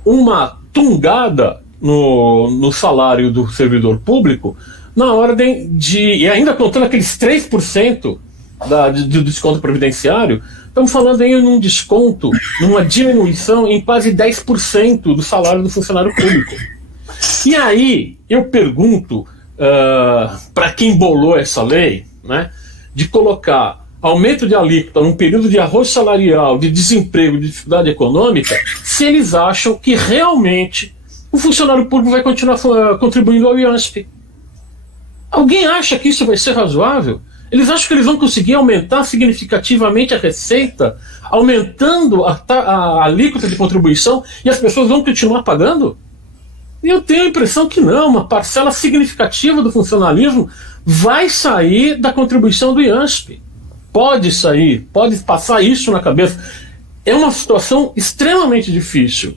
uma tungada no salário do servidor público na ordem de, e ainda contando aqueles 3% do desconto previdenciário, estamos falando aí num desconto, numa diminuição em quase 10% do salário do funcionário público. E aí eu pergunto para quem bolou essa lei, né, de colocar aumento de alíquota num período de arroxo salarial, de desemprego, de dificuldade econômica, se eles acham que realmente o funcionário público vai continuar contribuindo ao IANSP. Alguém acha que isso vai ser razoável? Eles acham que eles vão conseguir aumentar significativamente a receita, aumentando a alíquota de contribuição, e as pessoas vão continuar pagando? E eu tenho a impressão que não, uma parcela significativa do funcionalismo vai sair da contribuição do IANSP. Pode sair, pode passar isso na cabeça. É uma situação extremamente difícil.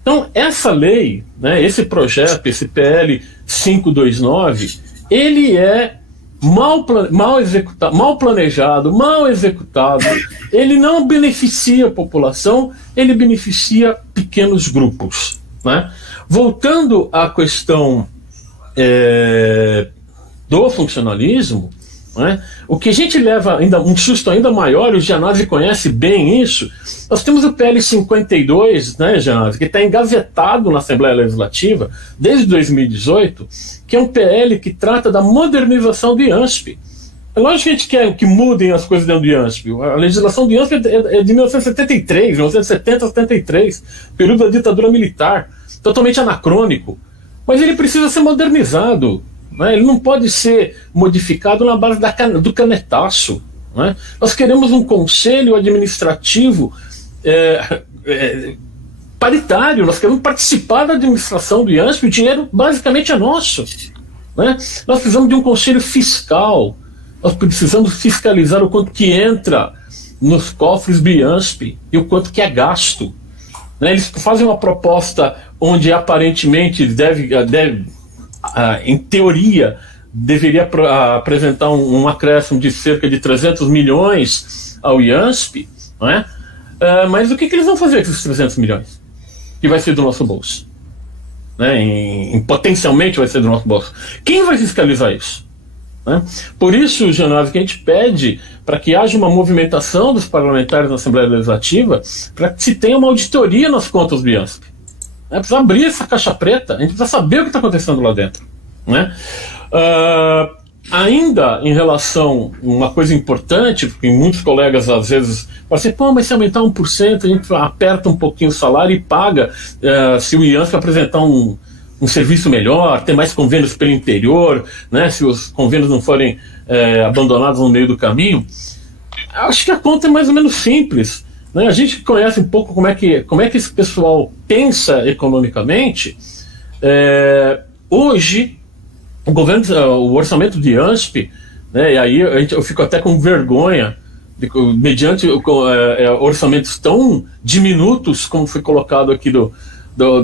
Então, essa lei, né, esse projeto, esse PL 529, ele é mal executado, mal planejado, mal executado. Ele não beneficia a população, ele beneficia pequenos grupos, né? Voltando à questão do funcionalismo, né, o que a gente leva ainda um susto ainda maior, e o Gianazzi conhece bem isso, nós temos o PL 52, né, Gianazzi, que está engavetado na Assembleia Legislativa desde 2018, que é um PL que trata da modernização do IANSP. É lógico que a gente quer que mudem as coisas dentro do IANSP. A legislação do IANSP é de 1973, 1970 a 73, período da ditadura militar, totalmente anacrônico. Mas ele precisa ser modernizado, né? Ele não pode ser modificado na base do canetaço, né? Nós queremos um conselho administrativo paritário, nós queremos participar da administração do IANSP, o dinheiro basicamente é nosso, né? Nós precisamos de um conselho fiscal. Nós precisamos fiscalizar o quanto que entra nos cofres do IANSP e o quanto que é gasto. Né? Eles fazem uma proposta onde aparentemente em teoria, deveria apresentar um acréscimo de cerca de 300 milhões ao IANSP, não é? Mas o que eles vão fazer com esses 300 milhões? Que vai ser do nosso bolso. Né? Potencialmente vai ser do nosso bolso. Quem vai fiscalizar isso? Né? Por isso, Gianazzi, que a gente pede para que haja uma movimentação dos parlamentares na Assembleia Legislativa para que se tenha uma auditoria nas contas do IANSP. Precisa abrir essa caixa preta, a gente precisa saber o que está acontecendo lá dentro. Né? Ainda em relação a uma coisa importante, porque muitos colegas às vezes falam assim, pô, mas se aumentar 1%, a gente aperta um pouquinho o salário e paga se o IANSP apresentar um serviço melhor, ter mais convênios pelo interior, né, se os convênios não forem abandonados no meio do caminho. Acho que a conta é mais ou menos simples. Né? A gente conhece um pouco como é que esse pessoal pensa economicamente. Hoje, o orçamento de IANSP, né, e aí eu fico até com vergonha, mediante orçamentos tão diminutos como foi colocado aqui do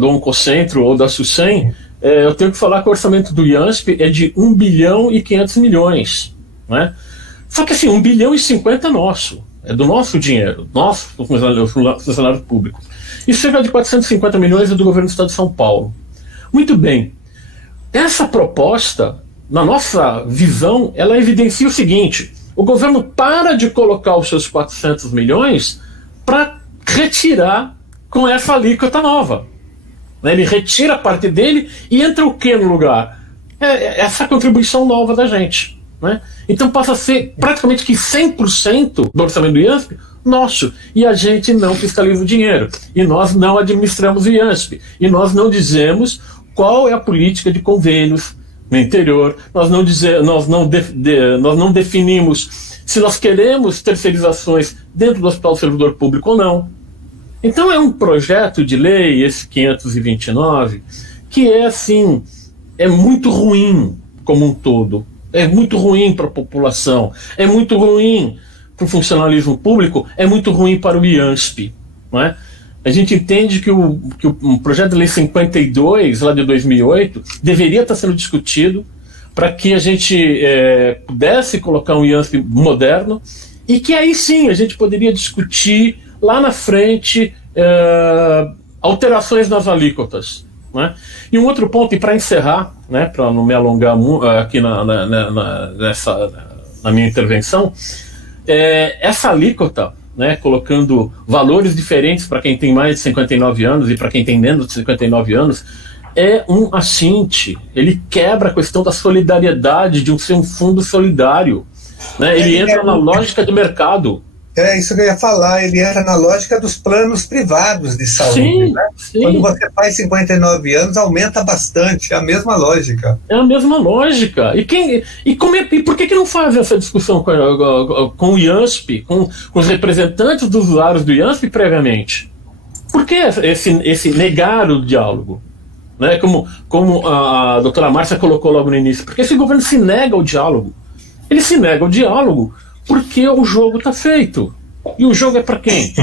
Oncocentro ou da SUSEM, eu tenho que falar que o orçamento do IANSP é de 1 bilhão e 500 milhões. Né? Só que assim, 1 bilhão e 50 é nosso. É do nosso dinheiro, nosso funcionários públicos. E cerca de 450 milhões é do governo do Estado de São Paulo. Muito bem. Essa proposta, na nossa visão, ela evidencia o seguinte: o governo para de colocar os seus 400 milhões para retirar com essa alíquota nova. Ele retira a parte dele e entra o que no lugar? Essa contribuição nova da gente. Né? Então passa a ser praticamente que 100% do orçamento do IANSP nosso. E a gente não fiscaliza o dinheiro. E nós não administramos o IANSP. E nós não dizemos qual é a política de convênios no interior. Nós não definimos se nós queremos terceirizações dentro do Hospital Servidor Público ou não. Então é um projeto de lei, esse 529, que é muito ruim como um todo. É muito ruim para a população, é muito ruim para o funcionalismo público, é muito ruim para o IANSP. Não é? A gente entende que o projeto de lei 52, lá de 2008, deveria estar sendo discutido para que a gente pudesse colocar um IANSP moderno e que aí sim a gente poderia discutir lá na frente alterações nas alíquotas. Né? E um outro ponto, e para encerrar, né, para não me alongar aqui na minha intervenção, essa alíquota, né, colocando valores diferentes para quem tem mais de 59 anos e para quem tem menos de 59 anos, é um assinte. Ele quebra a questão da solidariedade, de ser um fundo solidário. Né? Ele entra na lógica de mercado. É isso que eu ia falar, ele entra na lógica dos planos privados de saúde. Sim, né? sim. Quando você faz 59 anos, aumenta bastante, é a mesma lógica. É a mesma lógica. E por que não fazem essa discussão com o IANSP, com os representantes dos usuários do IANSP previamente? Por que esse negar o diálogo? Né? Como a doutora Márcia colocou logo no início, porque esse governo se nega ao diálogo. Ele se nega ao diálogo porque o jogo está feito. E o jogo é para quem?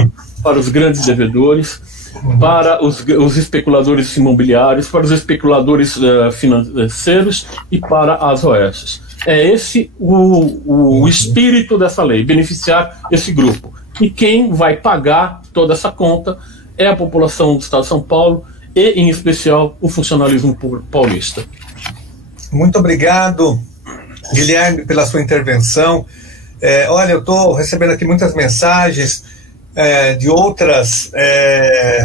Para os grandes devedores, para os especuladores imobiliários, para os especuladores financeiros e para as OS. É esse o espírito dessa lei, beneficiar esse grupo. E quem vai pagar toda essa conta é a população do Estado de São Paulo, e, em especial, o funcionalismo paulista. Muito obrigado, Guilherme, pela sua intervenção. Olha, eu estou recebendo aqui muitas mensagens de outras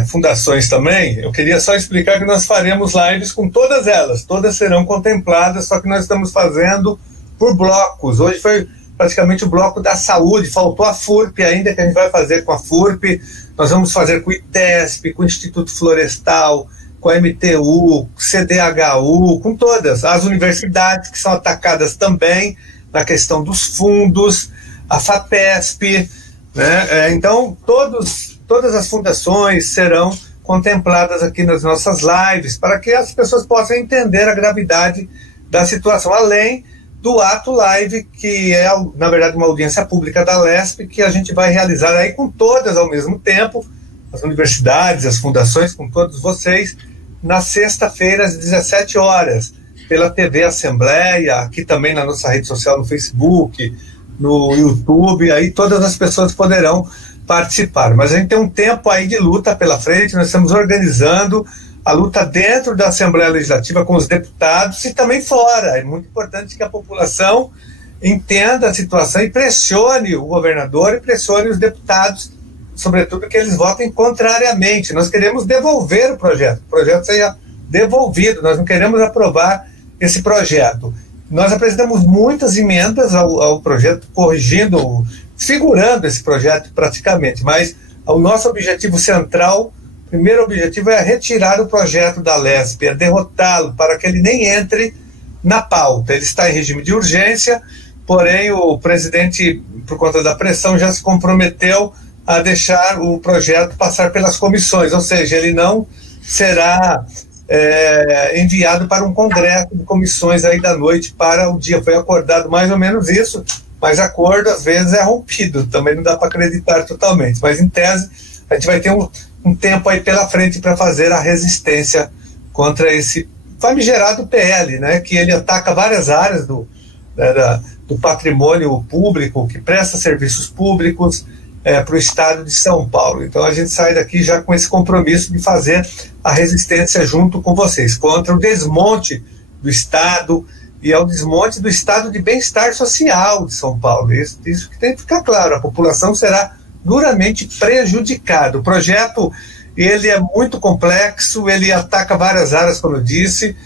fundações também. Eu queria só explicar que nós faremos lives com todas elas, todas serão contempladas, só que nós estamos fazendo por blocos. Hoje foi praticamente o bloco da saúde, faltou a FURP ainda, que a gente vai fazer com a FURP. Nós vamos fazer com o ITESP, com o Instituto Florestal, com a MTU, CDHU, com todas as universidades que são atacadas também na questão dos fundos, a FAPESP, né? Então todas as fundações serão contempladas aqui nas nossas lives para que as pessoas possam entender a gravidade da situação, além do ato live, que é, na verdade, uma audiência pública da LESP, que a gente vai realizar aí com todas ao mesmo tempo, as universidades, as fundações, com todos vocês, na sexta-feira, às 17 horas, pela TV Assembleia, aqui também na nossa rede social, no Facebook, no YouTube, aí todas as pessoas poderão participar. Mas a gente tem um tempo aí de luta pela frente, nós estamos organizando a luta dentro da Assembleia Legislativa com os deputados e também fora. É muito importante que a população entenda a situação e pressione o governador e pressione os deputados, sobretudo que eles votem contrariamente. Nós queremos devolver o projeto seja devolvido, nós não queremos aprovar esse projeto. Nós apresentamos muitas emendas ao projeto, corrigindo, figurando esse projeto praticamente, mas o nosso objetivo central, o primeiro objetivo é retirar o projeto da LESP, é derrotá-lo para que ele nem entre na pauta. Ele está em regime de urgência, porém o presidente, por conta da pressão, já se comprometeu a deixar o projeto passar pelas comissões, ou seja, ele não será enviado para um congresso de comissões aí da noite para o dia. Foi acordado mais ou menos isso, mas acordo às vezes é rompido, também não dá para acreditar totalmente, mas em tese a gente vai ter um tempo aí pela frente para fazer a resistência contra esse famigerado PL, né, que ele ataca várias áreas do patrimônio público, que presta serviços públicos para o estado de São Paulo. Então a gente sai daqui já com esse compromisso de fazer a resistência junto com vocês, contra o desmonte do estado e ao desmonte do estado de bem-estar social de São Paulo. Isso que tem que ficar claro, a população será duramente prejudicada. O projeto, ele é muito complexo, ele ataca várias áreas, como eu disse,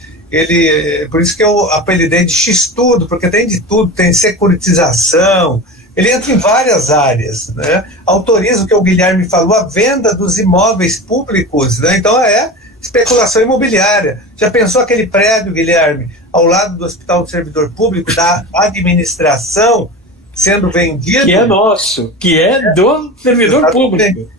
por isso que eu apelidei de X-Tudo, porque tem de tudo, tem securitização, ele entra em várias áreas, né? Autoriza o que o Guilherme falou, a venda dos imóveis públicos, né? Então é especulação imobiliária. Já pensou aquele prédio, Guilherme, ao lado do Hospital do Servidor Público, da administração, sendo vendido? Que é nosso, que é do servidor público.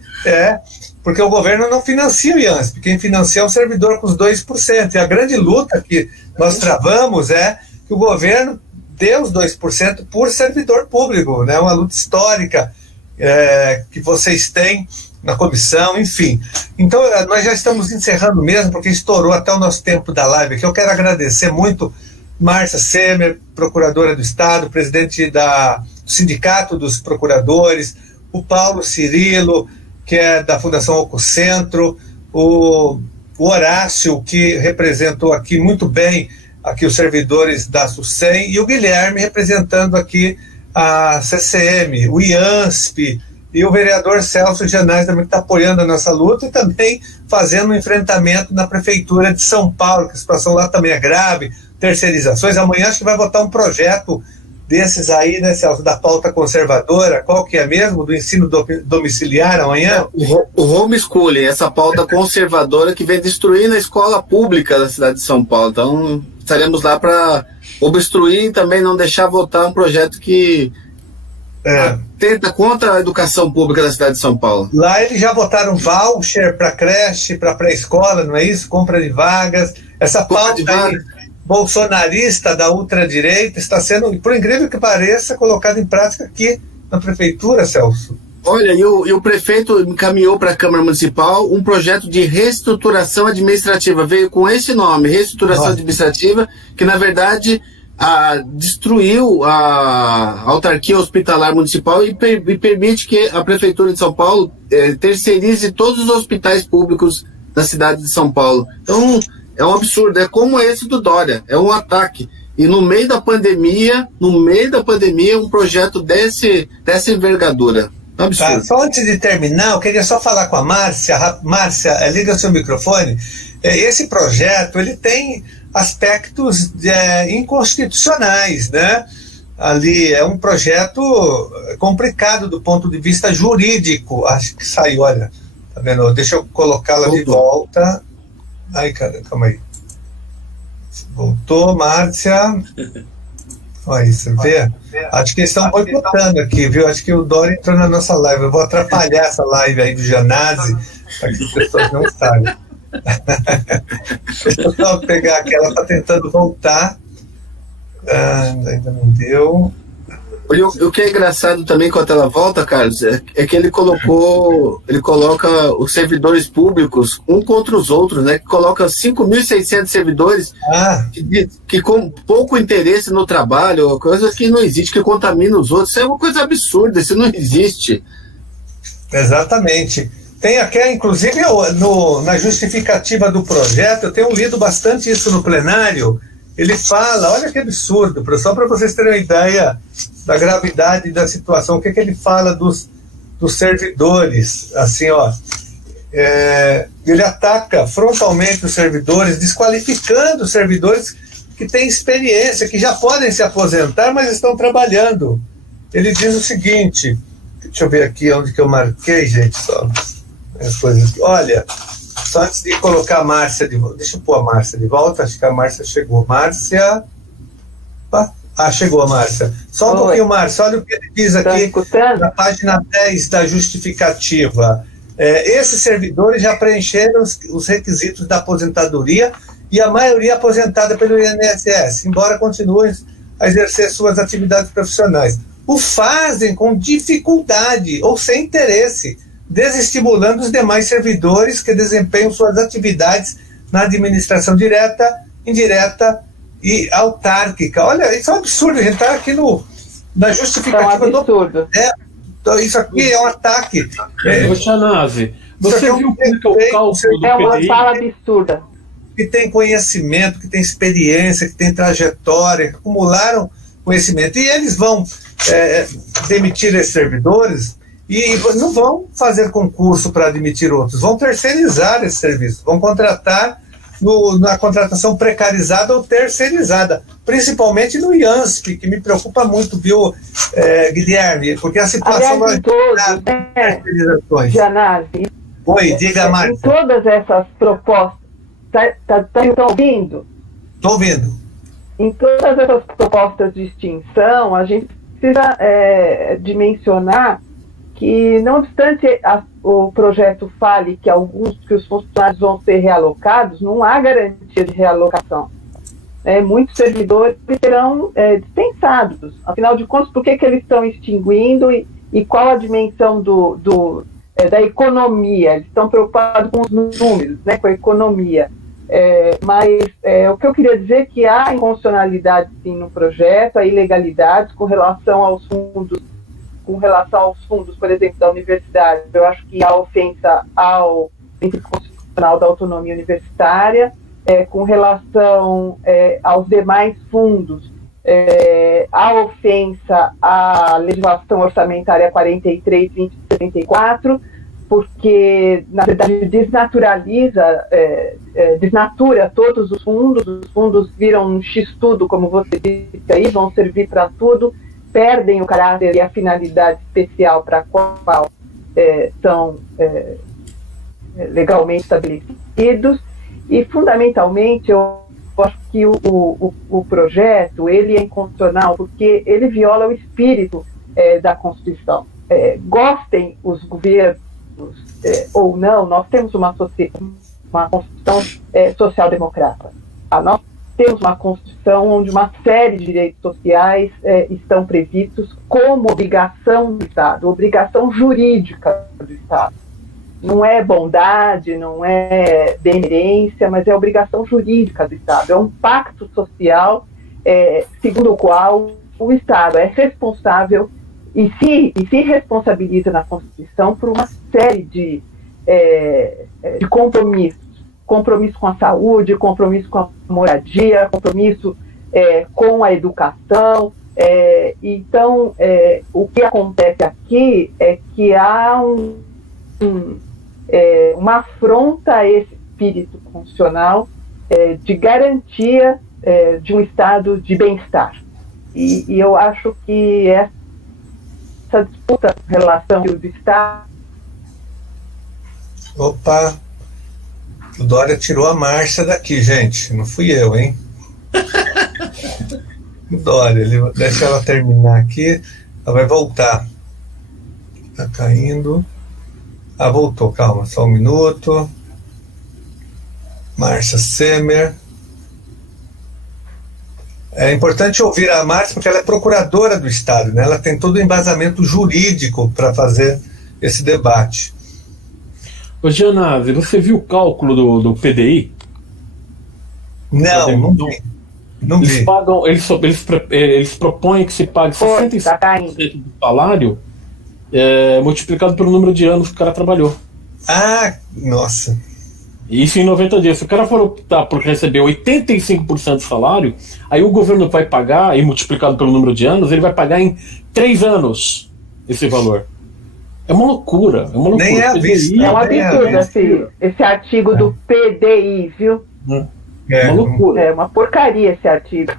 Porque o governo não financia o IANSP, quem financia é o servidor com os 2%. E a grande luta que nós travamos é que o governo dê os 2% por servidor público, né? Uma luta histórica que vocês têm na comissão, enfim. Então, nós já estamos encerrando mesmo, porque estourou até o nosso tempo da live aqui. Eu quero agradecer muito Márcia Semer, procuradora do Estado, presidente do Sindicato dos Procuradores, o Paulo Cirilo, que é da Fundação Ococentro, o Horácio, que representou aqui muito bem aqui os servidores da SUSEM, e o Guilherme representando aqui a CCM, o IANSP, e o vereador Celso Janais também está apoiando a nossa luta e também fazendo um enfrentamento na Prefeitura de São Paulo, que a situação lá também é grave, terceirizações. Amanhã acho que vai votar um projeto desses aí, né, Celso, da pauta conservadora, qual que é mesmo? Do ensino domiciliar amanhã? O homeschooling, essa pauta conservadora que vem destruindo a escola pública da cidade de São Paulo. Então, estaremos lá para obstruir e também não deixar votar um projeto que tenta contra a educação pública da cidade de São Paulo. Lá eles já votaram voucher para creche, para pré-escola, não é isso? Compra de vagas. Essa pauta aí bolsonarista da ultradireita está sendo, por incrível que pareça, colocada em prática aqui na prefeitura, Celso. Olha, e o prefeito encaminhou para a Câmara Municipal um projeto de reestruturação administrativa, veio com esse nome, reestruturação administrativa, que na verdade destruiu a autarquia hospitalar municipal e permite que a Prefeitura de São Paulo terceirize todos os hospitais públicos na cidade de São Paulo. Então, é um absurdo, é como esse do Dória, é um ataque. E no meio da pandemia, um projeto dessa envergadura. É um absurdo. Tá, só antes de terminar, eu queria só falar com a Márcia. Márcia, liga seu microfone. Esse projeto, ele tem aspectos inconstitucionais, né? Ali é um projeto complicado do ponto de vista jurídico. Acho que saiu, olha, tá vendo? Deixa eu colocá-la de volta. Ai, cara, calma aí. Voltou, Márcia. Olha isso, vê? Acho que eles estão boicotando aqui, viu? Acho que o Dória entrou na nossa live. Eu vou atrapalhar essa live aí do Janazzi, para que as pessoas não saibam. Deixa eu só pegar aqui, ela está tentando voltar. Ainda não deu. O que é engraçado também quando ela volta, Carlos, é que ele coloca os servidores públicos um contra os outros, né? Que coloca 5.600 servidores que com pouco interesse no trabalho, coisas que não existem, que contaminam os outros. Isso é uma coisa absurda, isso não existe. Exatamente. Tem aqui, inclusive, na justificativa do projeto, eu tenho lido bastante isso no plenário. Ele fala, olha que absurdo, só para vocês terem uma ideia da gravidade da situação, o que ele fala dos servidores, assim, ó, ele ataca frontalmente os servidores, desqualificando os servidores que têm experiência, que já podem se aposentar, mas estão trabalhando. Ele diz o seguinte, deixa eu ver aqui onde que eu marquei, gente, só as coisas aqui. Olha, só antes de colocar a Márcia de volta, deixa eu pôr a Márcia de volta, acho que a Márcia chegou. Márcia... chegou a Márcia. Só um pouquinho, Márcia, olha o que ele diz aqui na página 10 da justificativa. Esses servidores já preencheram os requisitos da aposentadoria e a maioria aposentada pelo INSS, embora continuem a exercer suas atividades profissionais. O fazem com dificuldade ou sem interesse, desestimulando os demais servidores que desempenham suas atividades na administração direta, indireta e autárquica. Olha, isso é um absurdo, a gente está aqui na justificativa absurdo. Isso aqui é um ataque. Janazzi, você viu como é o cálculo do PDI? É uma fala absurda. Que tem conhecimento, que tem experiência, que tem trajetória, que acumularam conhecimento. E eles vão demitir esses servidores e não vão fazer concurso para admitir outros, vão terceirizar esse serviço, vão contratar na contratação precarizada ou terceirizada, principalmente no IANSP, que me preocupa muito, viu, Guilherme, porque a situação de terceirizações. Janazzi, Oi, diga, Márcia. Em todas essas propostas, estão ouvindo? Estou ouvindo. Em todas essas propostas de extinção, a gente precisa dimensionar que, não obstante o projeto fale que os funcionários vão ser realocados, não há garantia de realocação. Muitos servidores serão dispensados. Afinal de contas, por que eles estão extinguindo e qual a dimensão da economia? Eles estão preocupados com os números, né, com a economia. Mas o que eu queria dizer é que há inconstitucionalidade, sim, no projeto, há ilegalidades com relação aos fundos, por exemplo, da universidade. Eu acho que há ofensa ao princípio constitucional da autonomia universitária, com relação aos demais fundos, há ofensa à legislação orçamentária 43, 20 e 74, porque, na verdade, desnatura todos os fundos viram um x-tudo, como você disse aí, vão servir para tudo, perdem o caráter e a finalidade especial para a qual são legalmente estabelecidos, e, fundamentalmente, eu acho que o projeto ele é inconstitucional porque ele viola o espírito da Constituição. Gostem os governos ou não, nós temos uma Constituição social-democrata. Nós temos uma Constituição onde uma série de direitos sociais estão previstos como obrigação do Estado, obrigação jurídica do Estado. Não é bondade, não é benemerência, mas é obrigação jurídica do Estado. É um pacto social segundo o qual o Estado é responsável e se responsabiliza na Constituição por uma série de de compromisso com a saúde, compromisso com a moradia, compromisso com a educação. Então, o que acontece aqui é que há uma afronta a esse espírito constitucional de garantia de um estado de bem-estar. E eu acho que essa disputa em relação ao Estado... Opa! O Dória tirou a Márcia daqui, gente. Não fui eu, hein? O Dória, deixa ela terminar aqui. Ela vai voltar. Tá caindo. Voltou, calma, só um minuto. Márcia Semer. É importante ouvir a Márcia porque ela é procuradora do Estado, né? Ela tem todo o embasamento jurídico para fazer esse debate. Ô, Gianazzi, você viu o cálculo do PDI? Não vi. Não eles vi. Pagam, eles propõem que se pague 65% do salário multiplicado pelo número de anos que o cara trabalhou. Nossa. Isso em 90 dias. Se o cara for optar por receber 85% do salário, aí o governo vai pagar, e multiplicado pelo número de anos, ele vai pagar em 3 anos esse valor. É uma loucura. Nem é visto. É um absurdo esse artigo do PDI, viu? É uma loucura. É uma porcaria esse artigo.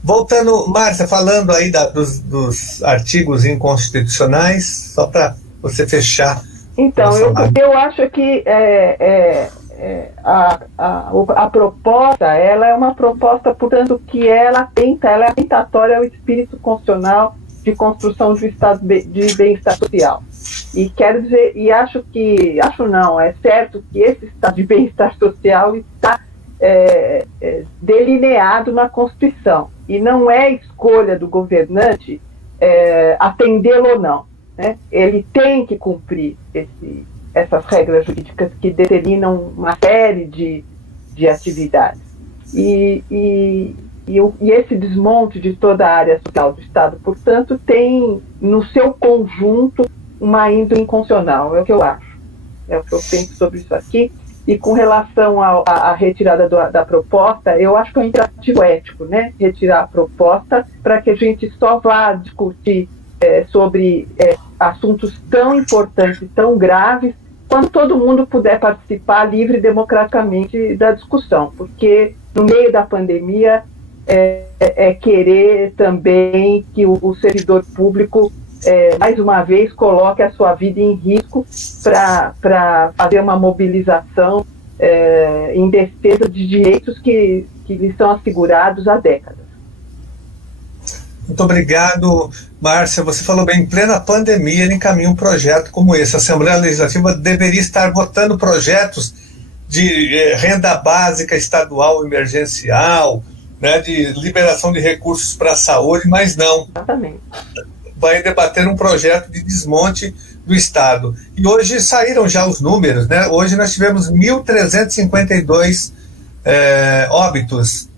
Voltando, Márcia, falando aí dos artigos inconstitucionais, só para você fechar. Então, eu acho que a proposta, ela é uma proposta, portanto, que ela é atentatória ao espírito constitucional de construção de um estado de bem-estar social. E quero dizer, é certo que esse estado de bem-estar social está delineado na Constituição. E não é escolha do governante atendê-lo ou não, né? Ele tem que cumprir essas regras jurídicas que determinam uma série de atividades. E esse desmonte de toda a área social do Estado, portanto, tem no seu conjunto uma índole inconstitucional, é o que eu acho. É o que eu penso sobre isso aqui. E com relação à retirada da proposta, eu acho que é um imperativo ético, né? Retirar a proposta para que a gente só vá discutir sobre assuntos tão importantes e tão graves quando todo mundo puder participar livre e democraticamente da discussão, porque no meio da pandemia querer também que o servidor público mais uma vez coloque a sua vida em risco para fazer uma mobilização em defesa de direitos que lhes são assegurados há décadas. Muito obrigado, Márcia. Você falou bem, em plena pandemia ele encaminha um projeto como esse. A Assembleia Legislativa deveria estar votando projetos de renda básica estadual emergencial, né, de liberação de recursos para a saúde, mas não. Exatamente. Vai debater um projeto de desmonte do Estado. E hoje saíram já os números, né? Hoje nós tivemos 1.352 óbitos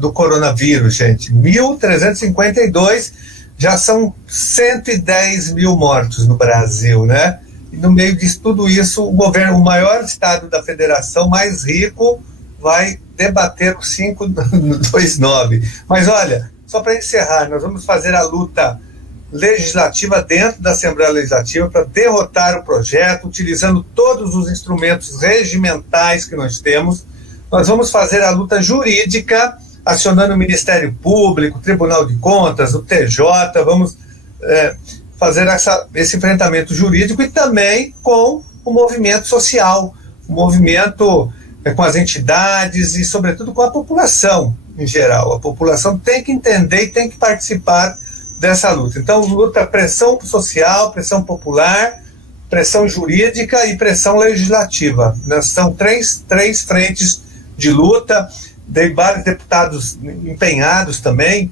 do coronavírus, gente. 1.352, já são 110 mil mortos no Brasil, né? E no meio disso tudo isso, o maior estado da federação, mais rico, vai debater o 529. Mas olha, só para encerrar, nós vamos fazer a luta legislativa dentro da Assembleia Legislativa para derrotar o projeto, utilizando todos os instrumentos regimentais que nós temos. Nós vamos fazer a luta jurídica, acionando o Ministério Público, o Tribunal de Contas, o TJ, vamos fazer esse enfrentamento jurídico e também com o movimento social, o movimento com as entidades e, sobretudo, com a população em geral. A população tem que entender e tem que participar dessa luta. Então, luta, pressão social, pressão popular, pressão jurídica e pressão legislativa. São três frentes de luta. Tem vários deputados empenhados também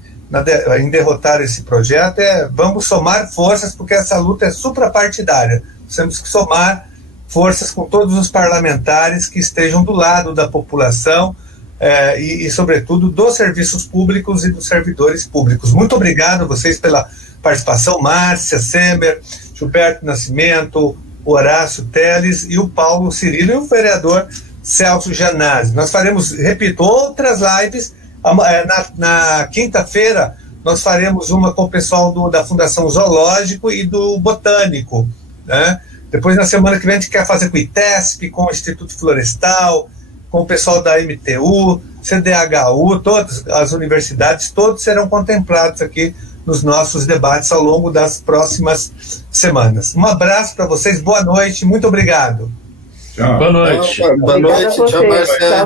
em derrotar esse projeto. Vamos somar forças, porque essa luta é suprapartidária. Temos que somar forças com todos os parlamentares que estejam do lado da população e, sobretudo, dos serviços públicos e dos servidores públicos. Muito obrigado a vocês pela participação, Márcia Semer, Gilberto Nascimento, o Horácio Teles e o Paulo Cirilo e o vereador Celso Janazzi. Nós faremos, repito, outras lives. Na quinta-feira nós faremos uma com o pessoal da Fundação Zoológico e do Botânico, né? Depois, na semana que vem, a gente quer fazer com o ITESP, com o Instituto Florestal, com o pessoal da MTU, CDHU, todas as universidades, todos serão contemplados aqui nos nossos debates ao longo das próximas semanas. Um abraço para vocês, boa noite, muito obrigado. Boa noite. Boa noite, tchau, Marcelo.